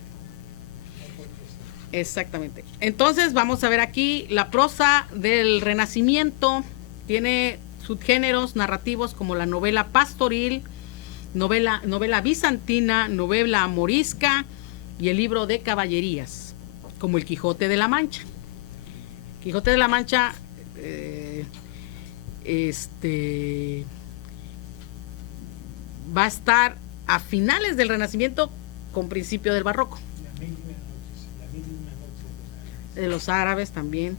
Exactamente. Entonces vamos a ver aquí la prosa del Renacimiento. Tiene subgéneros narrativos como la novela pastoril, novela bizantina, novela morisca y el libro de caballerías, como el Quijote de la Mancha. Quijote de la Mancha va a estar a finales del Renacimiento con principio del Barroco. De los árabes también.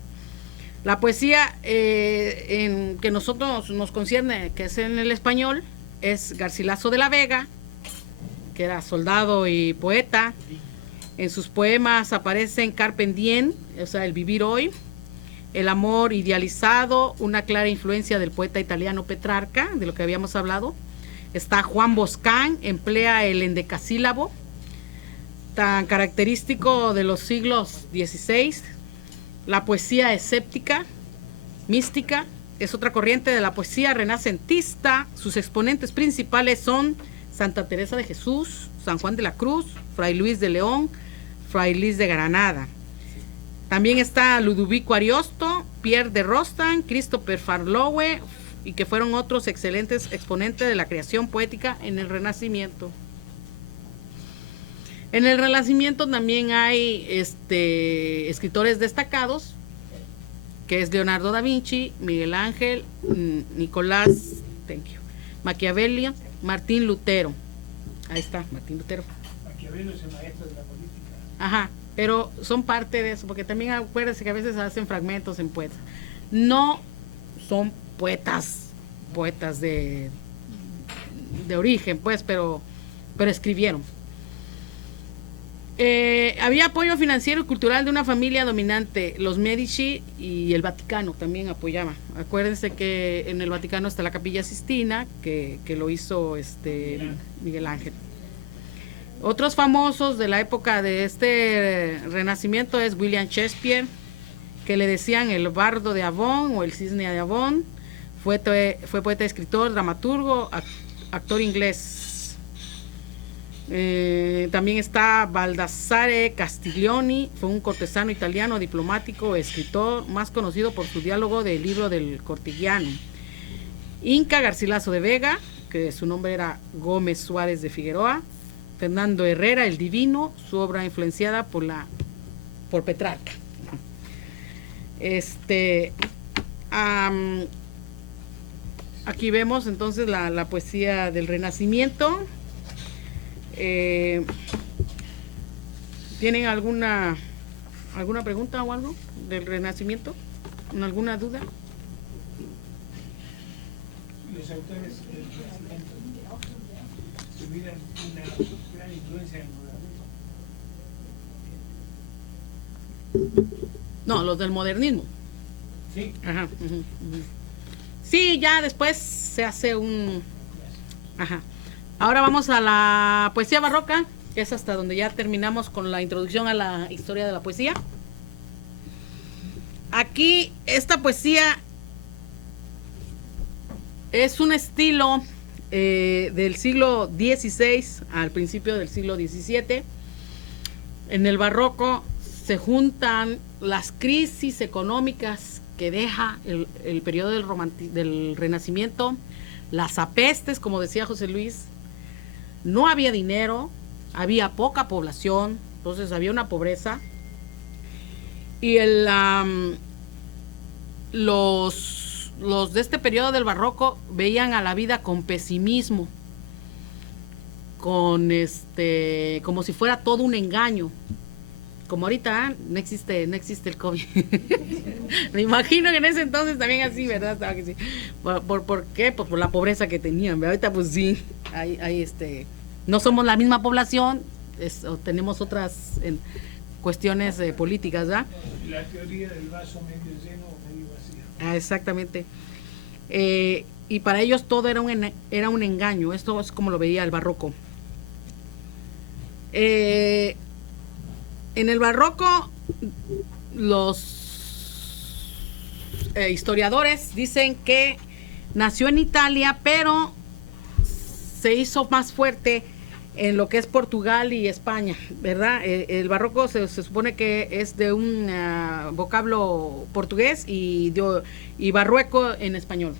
La poesía que nosotros nos concierne, que es en el español, es Garcilaso de la Vega, que era soldado y poeta. En sus poemas aparecen carpe diem, o sea, el vivir hoy, el amor idealizado, una clara influencia del poeta italiano Petrarca, de lo que habíamos hablado. Está Juan Boscán, emplea el endecasílabo, tan característico de los siglos XVI. La poesía escéptica, mística, es otra corriente de la poesía renacentista. Sus exponentes principales son Santa Teresa de Jesús, San Juan de la Cruz, Fray Luis de León, Fray Luis de Granada. También está Ludovico Ariosto, Pierre de Rostand, Christopher Marlowe, y que fueron otros excelentes exponentes de la creación poética en el Renacimiento. En el Renacimiento también hay escritores destacados, que es Leonardo da Vinci, Miguel Ángel, Nicolás, Maquiavelo, Martín Lutero. Ahí está, Martín Lutero. Maquiavelo es el maestro de la política. Ajá, pero son parte de eso, porque también acuérdense que a veces hacen fragmentos en poetas. No son poetas de origen, pues, pero escribieron. Había apoyo financiero y cultural de una familia dominante, los Medici, y el Vaticano también apoyaba. Acuérdense que en el Vaticano está la Capilla Sistina, que lo hizo Miguel Ángel. Otros famosos de la época de este Renacimiento es William Shakespeare, que le decían el bardo de Avon o el cisne de Avon. Fue poeta, escritor, dramaturgo, actor inglés. También está Baldassare Castiglioni, fue un cortesano italiano, diplomático, escritor, más conocido por su diálogo del libro del Cortigiano. Inca Garcilaso de Vega, que su nombre era Gómez Suárez de Figueroa. Fernando Herrera, el Divino, su obra influenciada por Petrarca. Aquí vemos entonces la poesía del Renacimiento. ¿Tienen alguna pregunta o algo del Renacimiento? ¿Alguna duda? Los autores del Renacimiento tuvieron una gran influencia en el modernismo. No, los del modernismo. Sí. Ajá. Sí, ya después se hace un... Ajá. Ahora vamos a la poesía barroca, que es hasta donde ya terminamos con la introducción a la historia de la poesía. Aquí esta poesía es un estilo del siglo XVI al principio del siglo XVII. En el barroco se juntan las crisis económicas que deja el periodo del Renacimiento, las apestes, como decía José Luis. No había dinero, había poca población, entonces había una pobreza. Y los de este periodo del barroco veían a la vida con pesimismo, como si fuera todo un engaño. Como ahorita no existe el COVID. Me imagino que en ese entonces también así, ¿verdad? ¿Por qué? Pues por la pobreza que tenían. Ahorita pues sí, no somos la misma población, tenemos otras cuestiones políticas, ¿verdad? La teoría del vaso medio lleno o medio vacío. Exactamente. Y para ellos todo era un engaño. Esto es como lo veía el barroco. En el barroco, los historiadores dicen que nació en Italia, pero se hizo más fuerte en lo que es Portugal y España, ¿verdad? El barroco se supone que es de un vocablo portugués y barrueco en español.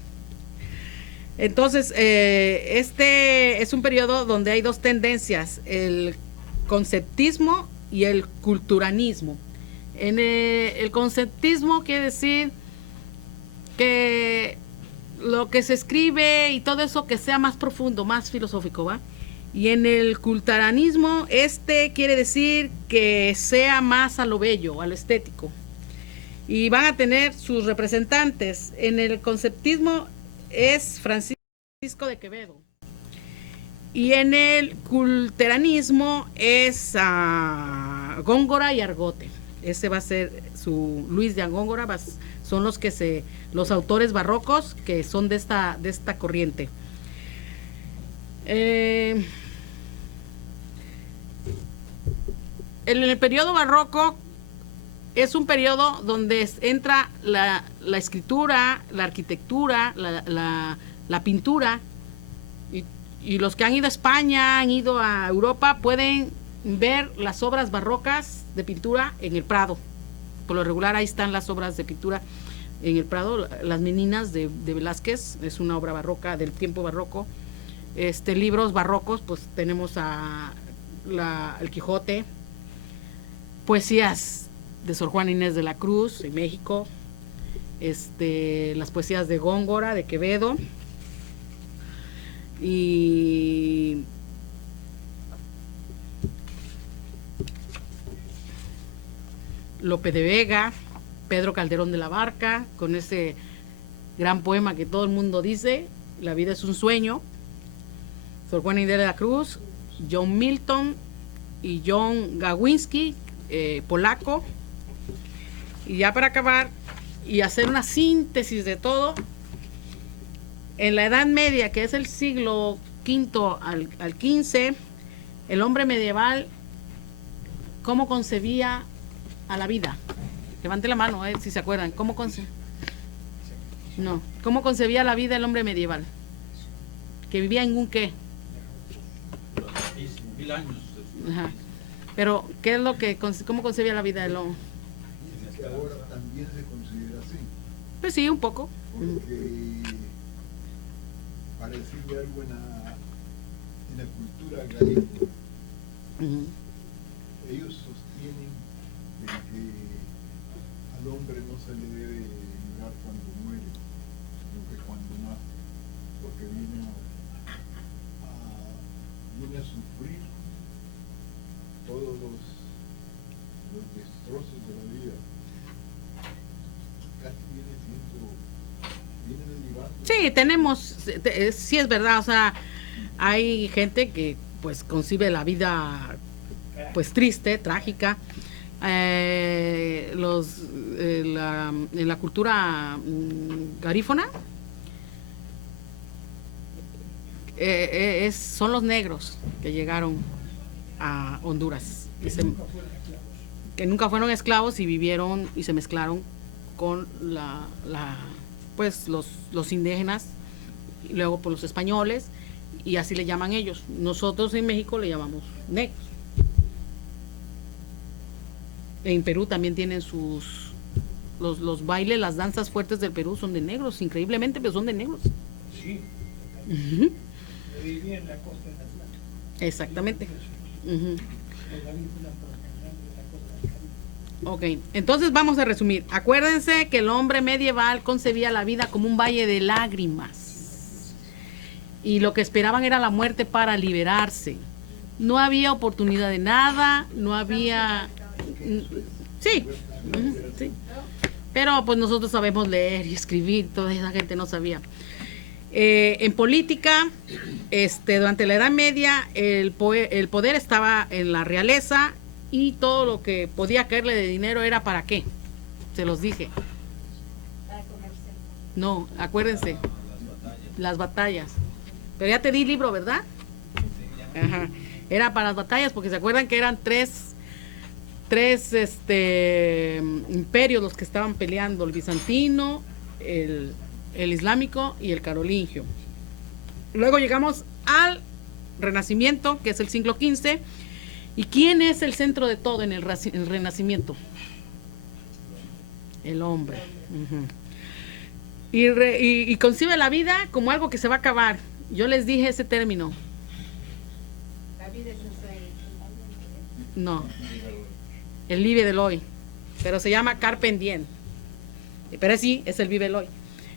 Entonces, este es un periodo donde hay dos tendencias, el conceptismo y el culturanismo. En el conceptismo quiere decir que lo que se escribe y todo eso que sea más profundo, más filosófico, ¿va? Y en el culturanismo quiere decir que sea más a lo bello, a lo estético. Y van a tener sus representantes. En el conceptismo es Francisco de Quevedo. Y en el culteranismo es Góngora y Argote. Ese va a ser Luis de Góngora, son los autores barrocos que son de esta corriente. En el periodo barroco es un periodo donde entra la escritura, la arquitectura, la pintura, y los que han ido a España, han ido a Europa, pueden ver las obras barrocas de pintura en el Prado. Por lo regular ahí están las obras de pintura en el Prado. Las Meninas de Velázquez es una obra barroca del tiempo barroco. Libros barrocos, pues tenemos el Quijote, poesías de Sor Juana Inés de la Cruz en México, las poesías de Góngora, de Quevedo, y Lope de Vega, Pedro Calderón de la Barca, con ese gran poema que todo el mundo dice, La vida es un sueño, Sor Juana Inés de la Cruz, John Milton y John Gawinski, polaco. Y ya para acabar y hacer una síntesis de todo, en la Edad Media, que es el siglo V al XV, el hombre medieval, ¿cómo concebía a la vida? Levante la mano, si se acuerdan. ¿Cómo concebía la vida el hombre medieval? Que vivía en un qué. 1000 años. Ajá. Pero, ¿qué es lo que, cómo concebía la vida del hombre? Ahora también se considera así. Pues sí, un poco. Porque pareciera algo en la cultura garífuna. Ellos sostienen de que al hombre no se le debe llorar cuando muere, sino que cuando nace, porque viene a sufrir todos los destrozos de la vida. Casi viene derivando. Sí, tenemos, sí es verdad, o sea, hay gente que pues concibe la vida pues triste, trágica. En la cultura garífuna son los negros que llegaron a Honduras, que nunca fueron esclavos y vivieron y se mezclaron con pues los indígenas, y luego por los españoles, y así le llaman ellos. Nosotros en México le llamamos negros. En Perú también tienen los bailes, las danzas fuertes del Perú son de negros, increíblemente, pero son de negros. Sí. Uh-huh. Yo vivía en la costa del Atlántico. Exactamente. Uh-huh. Los garífunas por lo general de la costa del Caribe. Ok, entonces vamos a resumir. Acuérdense que el hombre medieval concebía la vida como un valle de lágrimas. Y lo que esperaban era la muerte para liberarse. No había oportunidad de nada, no había... Sí, sí. Pero pues nosotros sabemos leer y escribir, toda esa gente no sabía. En política, durante la Edad Media, el poder estaba en la realeza y todo lo que podía caerle de dinero era ¿para qué? Se los dije. Para comerse. No, acuérdense, las batallas. Pero ya te di libro, ¿verdad? Ajá. Era para las batallas, porque se acuerdan que eran tres imperios los que estaban peleando: el bizantino, el islámico y el carolingio. Luego llegamos al Renacimiento, que es el siglo XV. ¿Y quién es el centro de todo en el Renacimiento? El hombre. Uh-huh. Y concibe la vida como algo que se va a acabar. Yo les dije ese término. La vida es un sueño. No, el vive del hoy, pero se llama carpe diem. Pero sí, es el vive el hoy.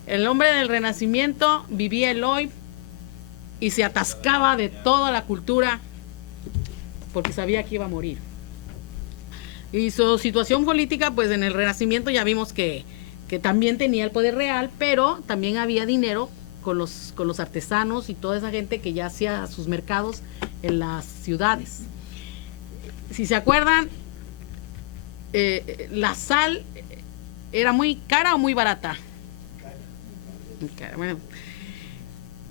El hombre del Renacimiento vivía el hoy y se atascaba de toda la cultura porque sabía que iba a morir. Y su situación política, pues en el Renacimiento ya vimos que también tenía el poder real, pero también había dinero con los artesanos y toda esa gente que ya hacía sus mercados en las ciudades. Si se acuerdan, la sal ¿Era muy cara o muy barata? Muy cara, bueno.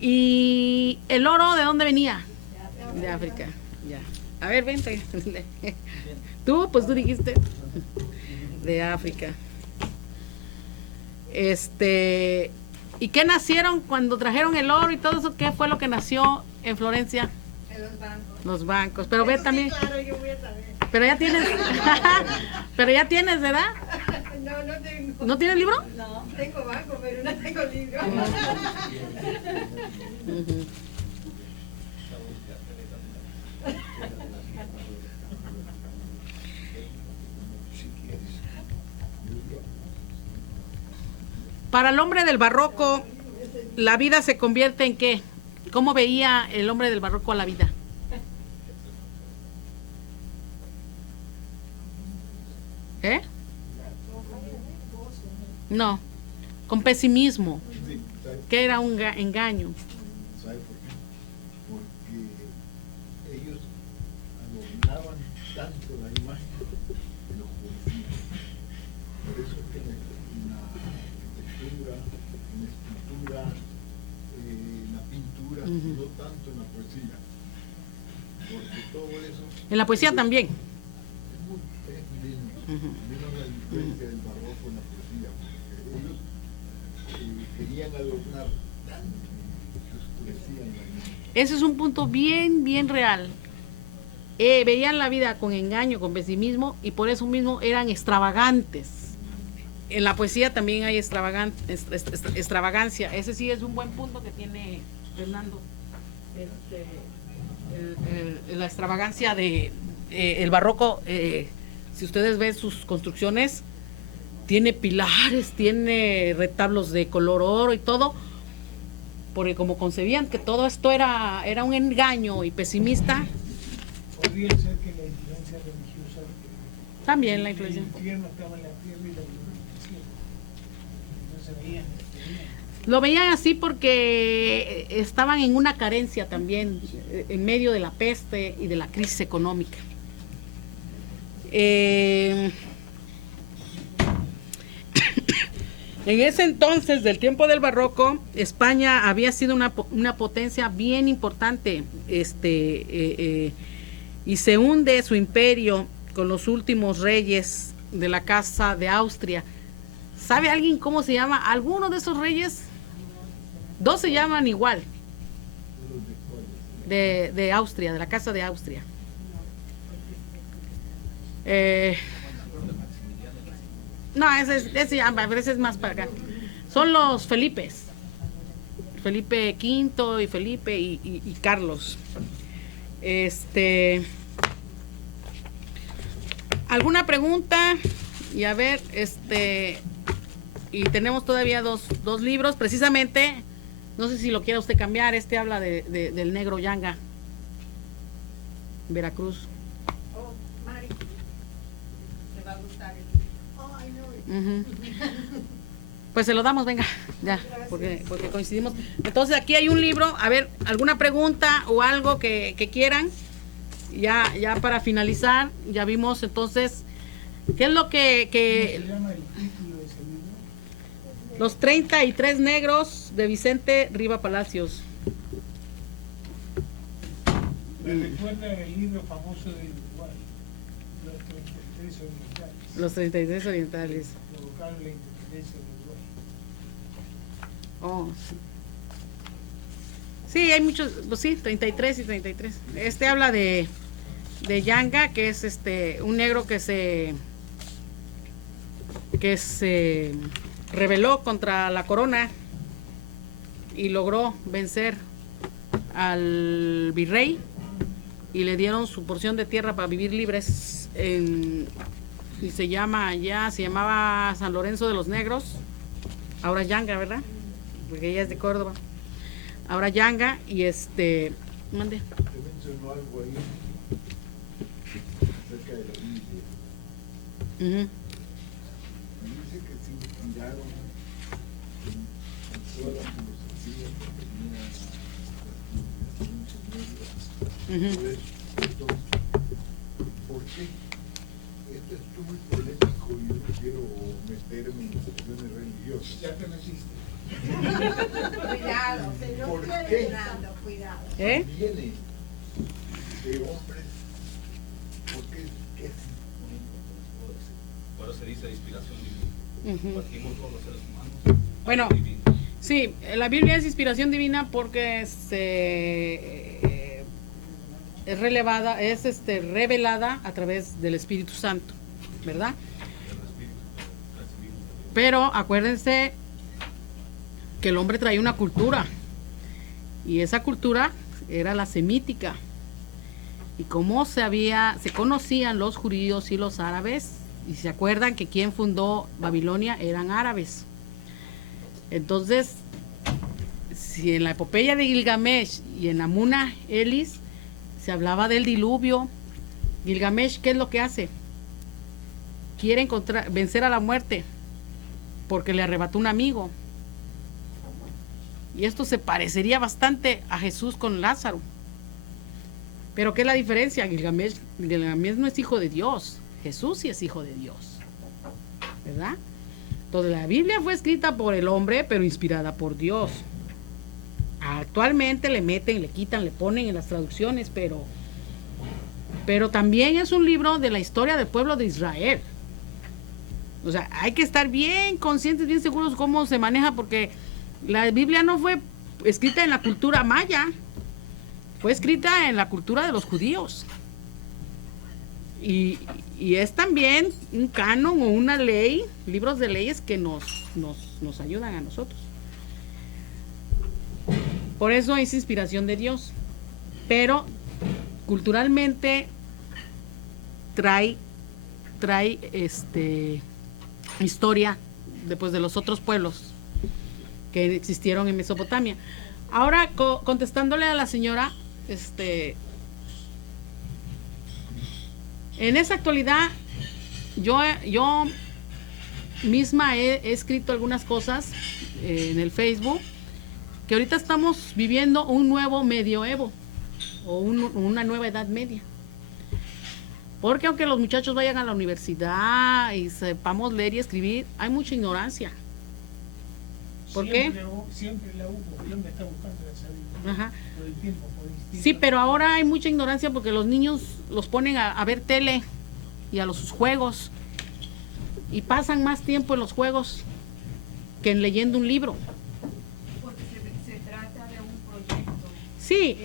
¿Y el oro de dónde venía? De África, ya. A ver, vente. Tú, pues tú dijiste. De África. ¿Y qué nacieron cuando trajeron el oro y todo eso? ¿Qué fue lo que nació en Florencia? En los bancos. Los bancos. Pero ve Sí, también. claro, yo voy a saber. Pero ya tienes. Pero ya tienes, ¿verdad? No, no tengo. ¿No tienes libro? No, tengo banco, pero no tengo libro. Ujú. Para el hombre del barroco, ¿la vida se convierte en qué? ¿Cómo veía el hombre del barroco a la vida? ¿Eh? No, con pesimismo, Sí, ¿sabe? que era un engaño. ¿Sabe por qué? Porque ellos adornaban tanto la imagen de los policías. Por eso es que en la arquitectura, en la escultura, en la pintura, no tanto en la poesía. Porque todo eso En la poesía también. es menos la influencia del barroco en la poesía. Porque ellos querían adornar tanto que oscurecían la imagen. Ese es un punto bien, bien real. Veían la vida con engaño, con pesimismo, y por eso mismo eran extravagantes. En la poesía también hay extravagancia. Ese sí es un buen punto que tiene Fernando. La extravagancia de el barroco, si ustedes ven sus construcciones, tiene pilares, tiene retablos de color oro y todo, porque como concebían que todo esto era un engaño y pesimista, Podría ser que la influencia religiosa. también la influencia. El infierno estaba en la tierra y la luna en el cielo. No se veían. Lo veían así porque estaban en una carencia también, en medio de la peste y de la crisis económica. En ese entonces, del tiempo del barroco, España había sido una potencia bien importante, y se hunde su imperio con los últimos reyes de la Casa de Austria. ¿Sabe alguien cómo se llama alguno de esos reyes? Dos se llaman igual, de Austria, de la Casa de Austria. No, ese es más para acá. Son los Felipes. Felipe V y Felipe y Carlos. ¿Alguna pregunta? Y a ver, y tenemos todavía dos libros, precisamente, no sé si lo quiera usted cambiar, habla del negro Yanga, Veracruz. Oh, Mari. Te va a gustar el libro. Ujú. Pues se lo damos, venga, ya, porque coincidimos. Entonces aquí hay un libro, a ver, alguna pregunta o algo que quieran, ya para finalizar, ya vimos entonces, ¿qué es lo ¿Cómo que se llama el título de ese libro? Los 33 negros de Vicente Riva Palacios? Me recuerda el libro famoso de Uruguay, Los 33 Orientales. Los 33 orientales. Provocaron la independencia de Uruguay. Oh, sí. Sí, hay muchos, pues sí, 33 y 33. Habla de Yanga, que es un negro que se rebeló contra la corona y logró vencer al virrey y le dieron su porción de tierra para vivir libres y se llamaba San Lorenzo de los Negros, ahora Yanga, ¿verdad? Porque ella es de Córdoba, ahora Yanga, y mande. Usted mencionó algo ahí acerca de la Biblia. Ujú. Dice que se inspiraron en toda la filosofía que tenía la civilización sumeria. Entonces, ¿por qué? Esto es muy polémico y yo no quiero meter denominaciones religiosas. Ya te metiste. Cuidado, ¿Por señor qué? Fernando, cuidado. ¿Eh? Viene de hombres, porque es Por eso se dice inspiración divina. Ujú. Partimos todos los seres humanos. Bueno, Divino. sí, la Biblia es inspiración divina porque es relevada, es revelada a través del Espíritu Santo, ¿verdad? Del Espíritu que recibimos de Dios. Pero acuérdense que el hombre traía una cultura y esa cultura era la semítica. Y cómo se conocían los judíos y los árabes, y se acuerdan que quien fundó Babilonia eran árabes. Entonces, si en la epopeya de Gilgamesh y en Amuna Elis se hablaba del diluvio, Gilgamesh, ¿qué es lo que hace? Quiere vencer a la muerte porque le arrebató un amigo. Y esto se parecería bastante a Jesús con Lázaro. Pero ¿qué es la diferencia? Gilgamesh no es hijo de Dios. Jesús sí es hijo de Dios. ¿Verdad? Entonces la Biblia fue escrita por el hombre, pero inspirada por Dios. Actualmente le meten, le quitan, le ponen en las traducciones, pero también es un libro de la historia del pueblo de Israel. O sea, hay que estar bien conscientes, bien seguros cómo se maneja, porque la Biblia no fue escrita en la cultura maya, fue escrita en la cultura de los judíos. Y es también un canon o una ley, libros de leyes que nos ayudan a nosotros. Por eso es inspiración de Dios. Pero culturalmente trae historia después de los otros pueblos que existieron en Mesopotamia. Ahora, contestándole a la señora, en esa actualidad yo misma he escrito algunas cosas en el Facebook, que ahorita estamos viviendo un nuevo medioevo o una nueva edad media. Porque aunque los muchachos vayan a la universidad y sepamos leer y escribir, hay mucha ignorancia. ¿Por qué? Siempre la hubo, el hombre está buscando la sabiduría. Ajá. Todo el tiempo, por instinto. Sí, pero ahora hay mucha ignorancia porque los niños los ponen a ver tele y a sus juegos y pasan más tiempo en los juegos que en leyendo un libro. Porque se trata de un proyecto Sí,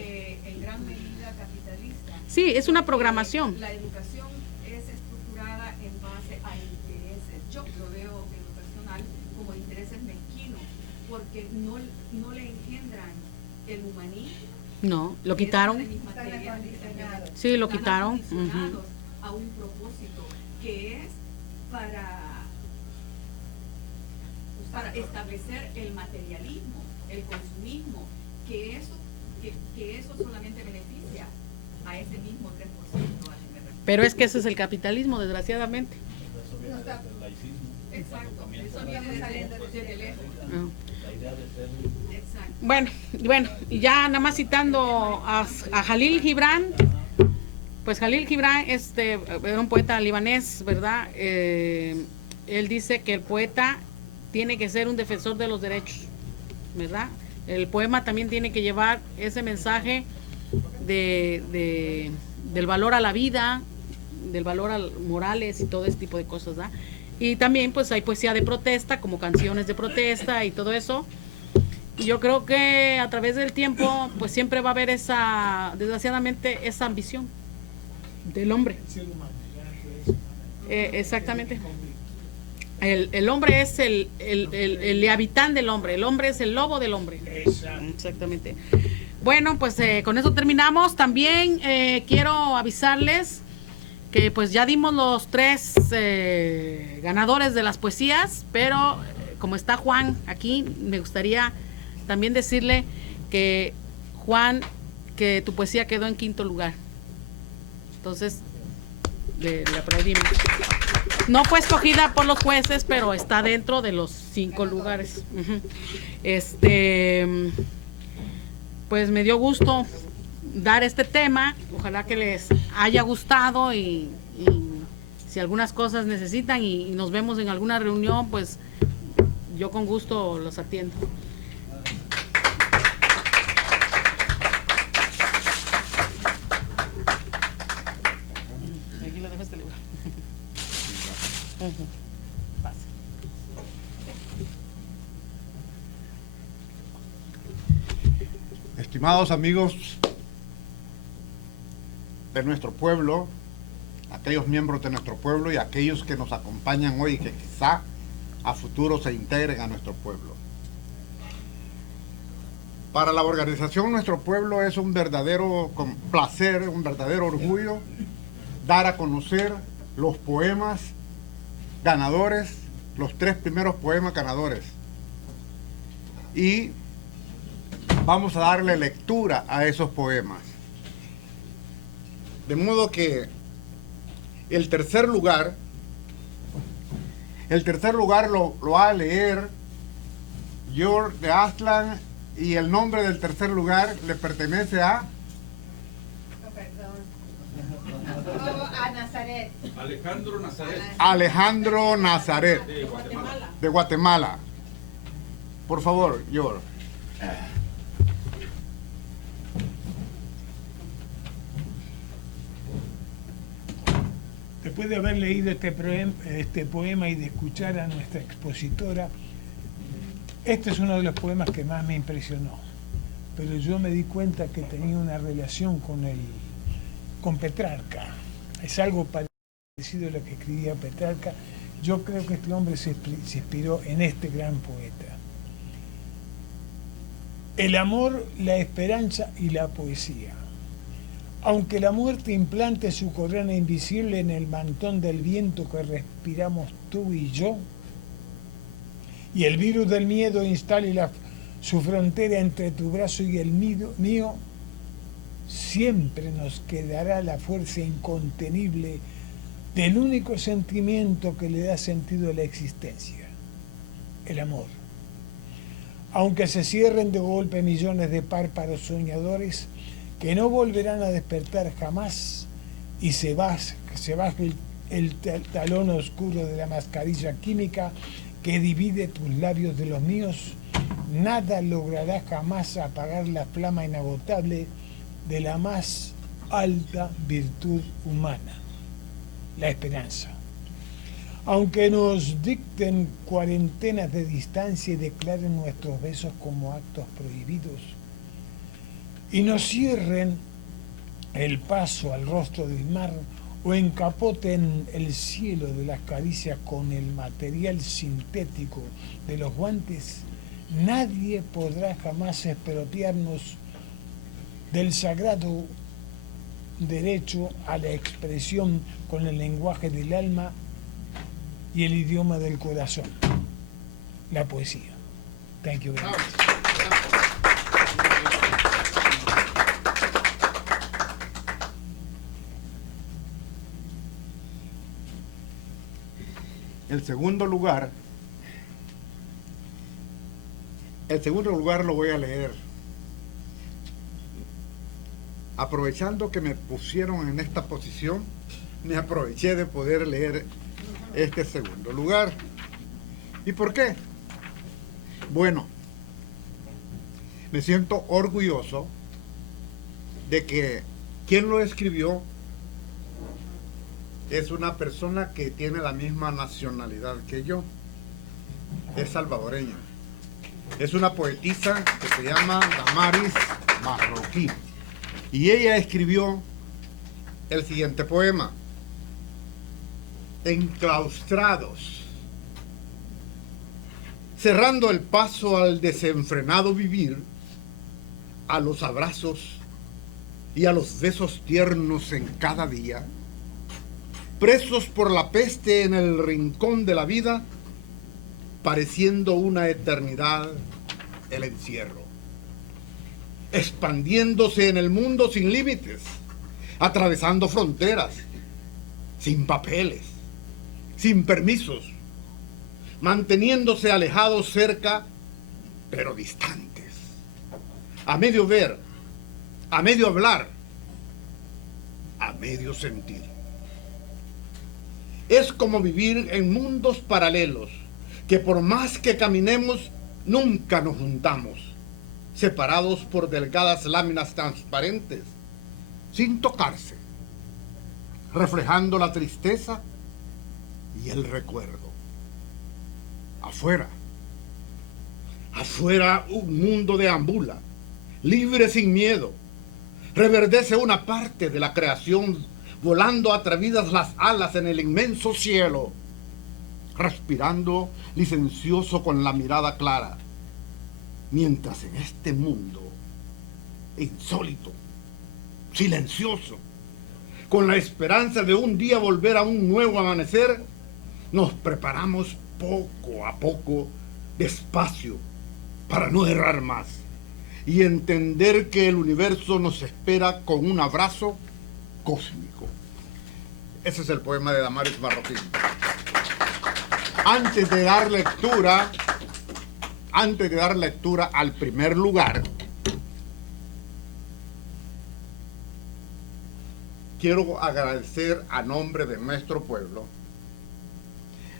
en gran medida capitalista. sí, es una programación. La educación es estructurada en base a intereses. Yo lo veo en lo personal como intereses mezquinos, porque no le engendran el humanismo. No, lo quitaron. Sí, lo quitaron. Condicionados a un propósito que es para establecer el materialismo, el consumismo, que eso solamente beneficia a ese mismo 3% al que me refiero. Pero es que ese es el capitalismo, desgraciadamente. Eso viene desde el laicismo. Exacto, eso viene saliendo desde lejos. Ah. La idea de ser Exacto. Bueno, y ya nada más citando a Jalil Gibran, pues Jalil Gibran era un poeta libanés, ¿verdad? Él dice que el poeta tiene que ser un defensor de los derechos, ¿verdad? El poema también tiene que llevar ese mensaje del valor a la vida, del valor a morales y todo ese tipo de cosas, ¿verdad? Y también pues hay poesía de protesta, como canciones de protesta y todo eso. Y yo creo que a través del tiempo pues siempre va a haber desgraciadamente esa ambición del hombre. El ser humano, la naturaleza humana. Exactamente. El hombre es el habitante del hombre, el hombre es el lobo del hombre. Exacto. Exactamente. Bueno, pues con eso terminamos. También quiero avisarles que pues ya dimos los 3 ganadores de las poesías, pero como está Juan aquí, me gustaría también decirle que Juan, que tu poesía quedó en 5º lugar. Entonces, le aplaudimos. No fue escogida por los jueces, pero está dentro de los 5 lugares. Uh-huh. Pues me dio gusto dar este tema. Ojalá que les haya gustado y si algunas cosas necesitan y nos vemos en alguna reunión, pues yo con gusto los atiendo. Aquí le dejo este libro. Pase. Estimados amigos de nuestro pueblo, aquellos miembros de nuestro pueblo y aquellos que nos acompañan hoy y que quizá a futuro se integren a nuestro pueblo. Para la organización Nuestro Pueblo es un verdadero placer, un verdadero orgullo dar a conocer los poemas ganadores, los 3 primeros poemas ganadores. Y vamos a darle lectura a esos poemas. De modo que el tercer lugar lo va a leer George de Aslan, y el nombre del tercer lugar le pertenece a... A Nazaret. Alejandro Nazaret. Alejandro Nazaret, De Guatemala. de Guatemala. Por favor, George. Después de haber leído este poema y de escuchar a nuestra expositora, este es uno de los poemas que más me impresionó. Pero yo me di cuenta que tenía una relación con Petrarca. Es algo parecido a lo que escribía Petrarca. Yo creo que este hombre se inspiró en este gran poeta. El amor, la esperanza y la poesía. Aunque la muerte implante su corona invisible en el mantón del viento que respiramos tú y yo, y el virus del miedo instale su frontera entre tu brazo y el mío, siempre nos quedará la fuerza incontenible del único sentimiento que le da sentido a la existencia, el amor. Aunque se cierren de golpe millones de párpados soñadores que no volverán a despertar jamás y se baje el talón oscuro de la mascarilla química que divide tus labios de los míos, nada logrará jamás apagar la flama inagotable de la más alta virtud humana, la esperanza. Aunque nos dicten cuarentenas de distancia y declaren nuestros besos como actos prohibidos, y nos cierren el paso al rostro del mar o encapoten el cielo de las caricias con el material sintético de los guantes, nadie podrá jamás expropiarnos del sagrado derecho a la expresión con el lenguaje del alma y el idioma del corazón, la poesía. Thank you very much. El segundo lugar lo voy a leer. Aprovechando que me pusieron en esta posición, me aproveché de poder leer este segundo lugar. ¿Y por qué? Bueno, me siento orgulloso de que quien lo escribió es una persona que tiene la misma nacionalidad que yo. Es salvadoreña. Es una poetisa que se llama Damaris Marroquí. Y ella escribió el siguiente poema. Enclaustrados. Cerrando el paso al desenfrenado vivir, a los abrazos y a los besos tiernos en cada día, presos por la peste en el rincón de la vida, pareciendo una eternidad el encierro, expandiéndose en el mundo sin límites, atravesando fronteras, sin papeles, sin permisos, manteniéndose alejados cerca, pero distantes, a medio ver, a medio hablar, a medio sentir. es como vivir en mundos paralelos, que por más que caminemos, nunca nos juntamos, separados por delgadas láminas transparentes, sin tocarse, reflejando la tristeza y el recuerdo. Afuera un mundo deambula, libre sin miedo. Reverdece una parte de la creación, volando atrevidas las alas en el inmenso cielo, respirando licencioso con la mirada clara, mientras en este mundo insólito, silencioso, con la esperanza de un día volver a un nuevo amanecer, nos preparamos poco a poco, despacio, para no errar más y entender que el universo nos espera con un abrazo cósmico. Ese es el poema de Damaris Marroquín. Antes de dar lectura al primer lugar, quiero agradecer a nombre de nuestro pueblo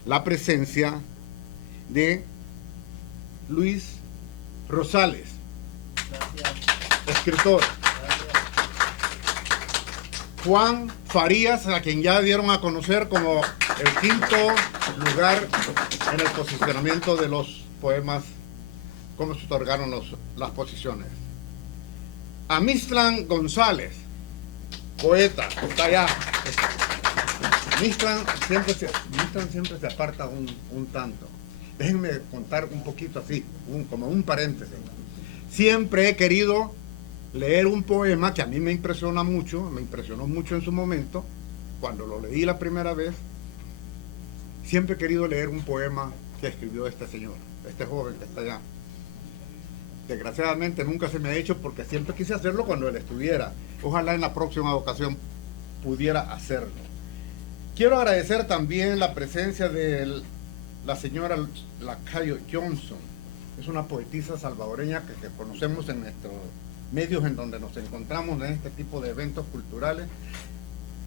la presencia de Luis Rosales, escritor. Juan Farías, a quien ya dieron a conocer como el 5º lugar en el posicionamiento de los poemas, cómo se otorgaron las posiciones. A Mistlan González, poeta, está allá. Mistlan siempre se aparta un tanto. Déjenme contar un poquito así, como un paréntesis. Siempre he querido leer un poema que a mí me impresionó mucho en su momento, cuando lo leí la primera vez. Siempre he querido leer un poema que escribió este señor, este joven que está allá. Desgraciadamente nunca se me ha hecho porque siempre quise hacerlo cuando él estuviera. Ojalá en la próxima ocasión pudiera hacerlo. Quiero agradecer también la presencia de la señora Lacayo Johnson. Es una poetisa salvadoreña que conocemos en nuestros medios en donde nos encontramos en este tipo de eventos culturales.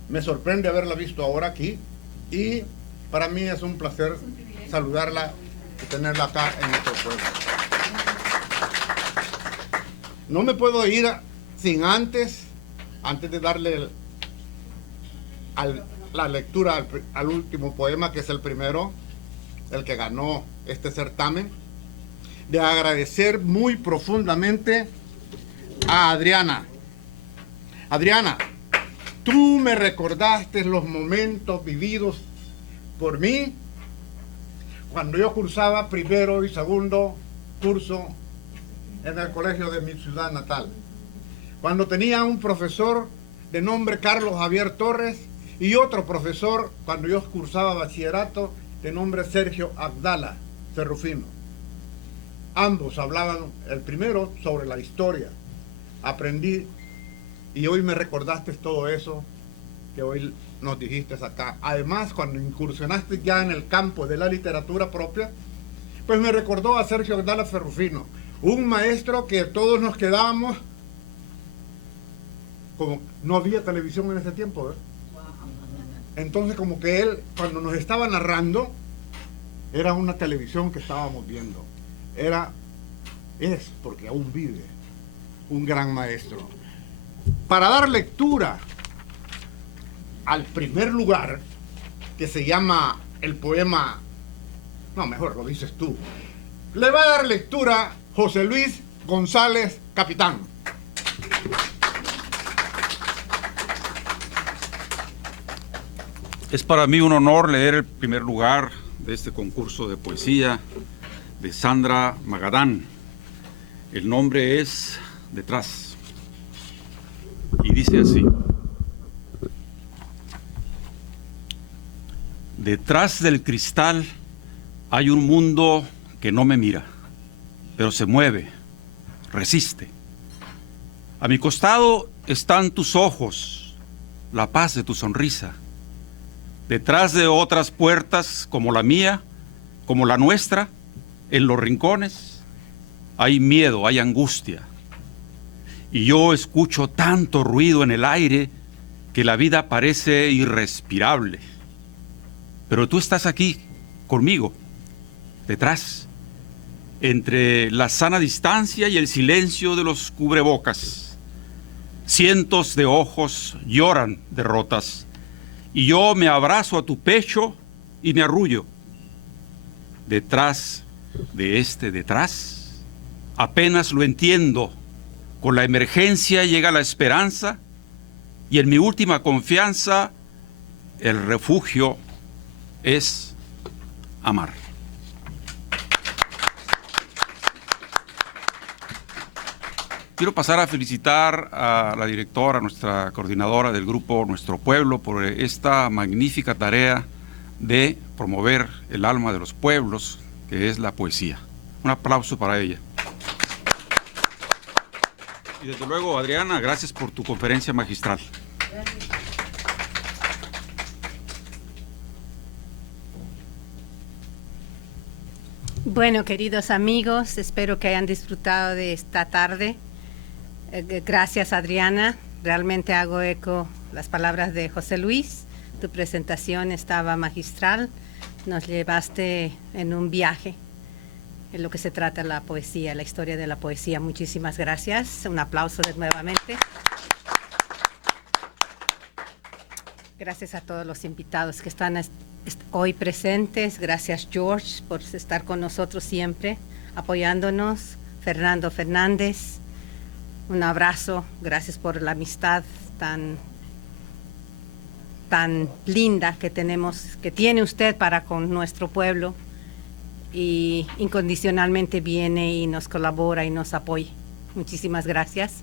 Me sorprende haberla visto ahora aquí y para mí es un placer saludarla y tenerla acá en nuestro pueblo. No me puedo ir sin antes de darle la lectura al último poema, que es el primero, el que ganó este certamen, de agradecer muy profundamente a Adriana. Adriana, tú me recordaste los momentos vividos por mí cuando yo cursaba primero y segundo curso en el colegio de mi ciudad natal. Cuando tenía un profesor de nombre Carlos Javier Torres y otro profesor cuando yo cursaba bachillerato de nombre Sergio Abdala Ferrufino. Ambos hablaban, el primero sobre la historia. Aprendí y hoy me recordaste todo eso que hoy nos dijiste acá. Además, cuando incursionaste ya en el campo de la literatura propia, pues me recordó a Sergio Abdala Ferrufino, un maestro que todos nos quedábamos, como no había televisión en ese tiempo, ¿eh? Entonces como que él, cuando nos estaba narrando, era una televisión que estábamos viendo. Es, porque aún vive, un gran maestro. Para dar lectura al primer lugar, que se llama el poema, no, mejor lo dices tú, le va a dar lectura José Luis González Capitán. Es para mí un honor leer el primer lugar de este concurso de poesía de Sandra Magadán. El nombre es Detrás. Y dice así: detrás del cristal hay un mundo que no me mira, pero se mueve, resiste. A mi costado están tus ojos, la paz de tu sonrisa. Detrás de otras puertas como la mía, como la nuestra, en los rincones, hay miedo, hay angustia. Y yo escucho tanto ruido en el aire que la vida parece irrespirable. pero tú estás aquí conmigo, detrás, entre la sana distancia y el silencio de los cubrebocas. Cientos de ojos lloran derrotas, y yo me abrazo a tu pecho y me arrullo. Detrás de este detrás, apenas lo entiendo. Con la emergencia llega la esperanza, y en mi última confianza, el refugio es amar. Quiero pasar a felicitar a la directora, nuestra coordinadora del grupo Nuestro Pueblo, por esta magnífica tarea de promover el alma de los pueblos, que es la poesía. Un aplauso para ella. Y desde luego, Adriana, gracias por tu conferencia magistral. Bueno, queridos amigos, espero que hayan disfrutado de esta tarde. Gracias, Adriana. Realmente hago eco las palabras de José Luis. Tu presentación estaba magistral. Nos llevaste en un viaje en lo que se trata la poesía, la historia de la poesía. Muchísimas gracias. Un aplauso nuevamente. Gracias a todos los invitados que están hoy presentes. Gracias, George, por estar con nosotros siempre, apoyándonos. Fernando Fernández, un abrazo. Gracias por la amistad tan linda que tiene usted para con nuestro pueblo, y incondicionalmente viene y nos colabora y nos apoya. Muchísimas gracias.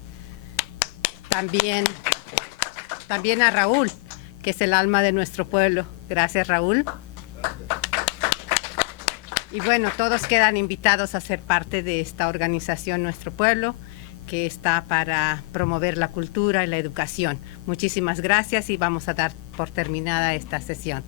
También a Raúl, que es el alma de nuestro pueblo. Gracias, Raúl. Y bueno, todos quedan invitados a ser parte de esta organización Nuestro Pueblo, que está para promover la cultura y la educación. Muchísimas gracias, y vamos a dar por terminada esta sesión.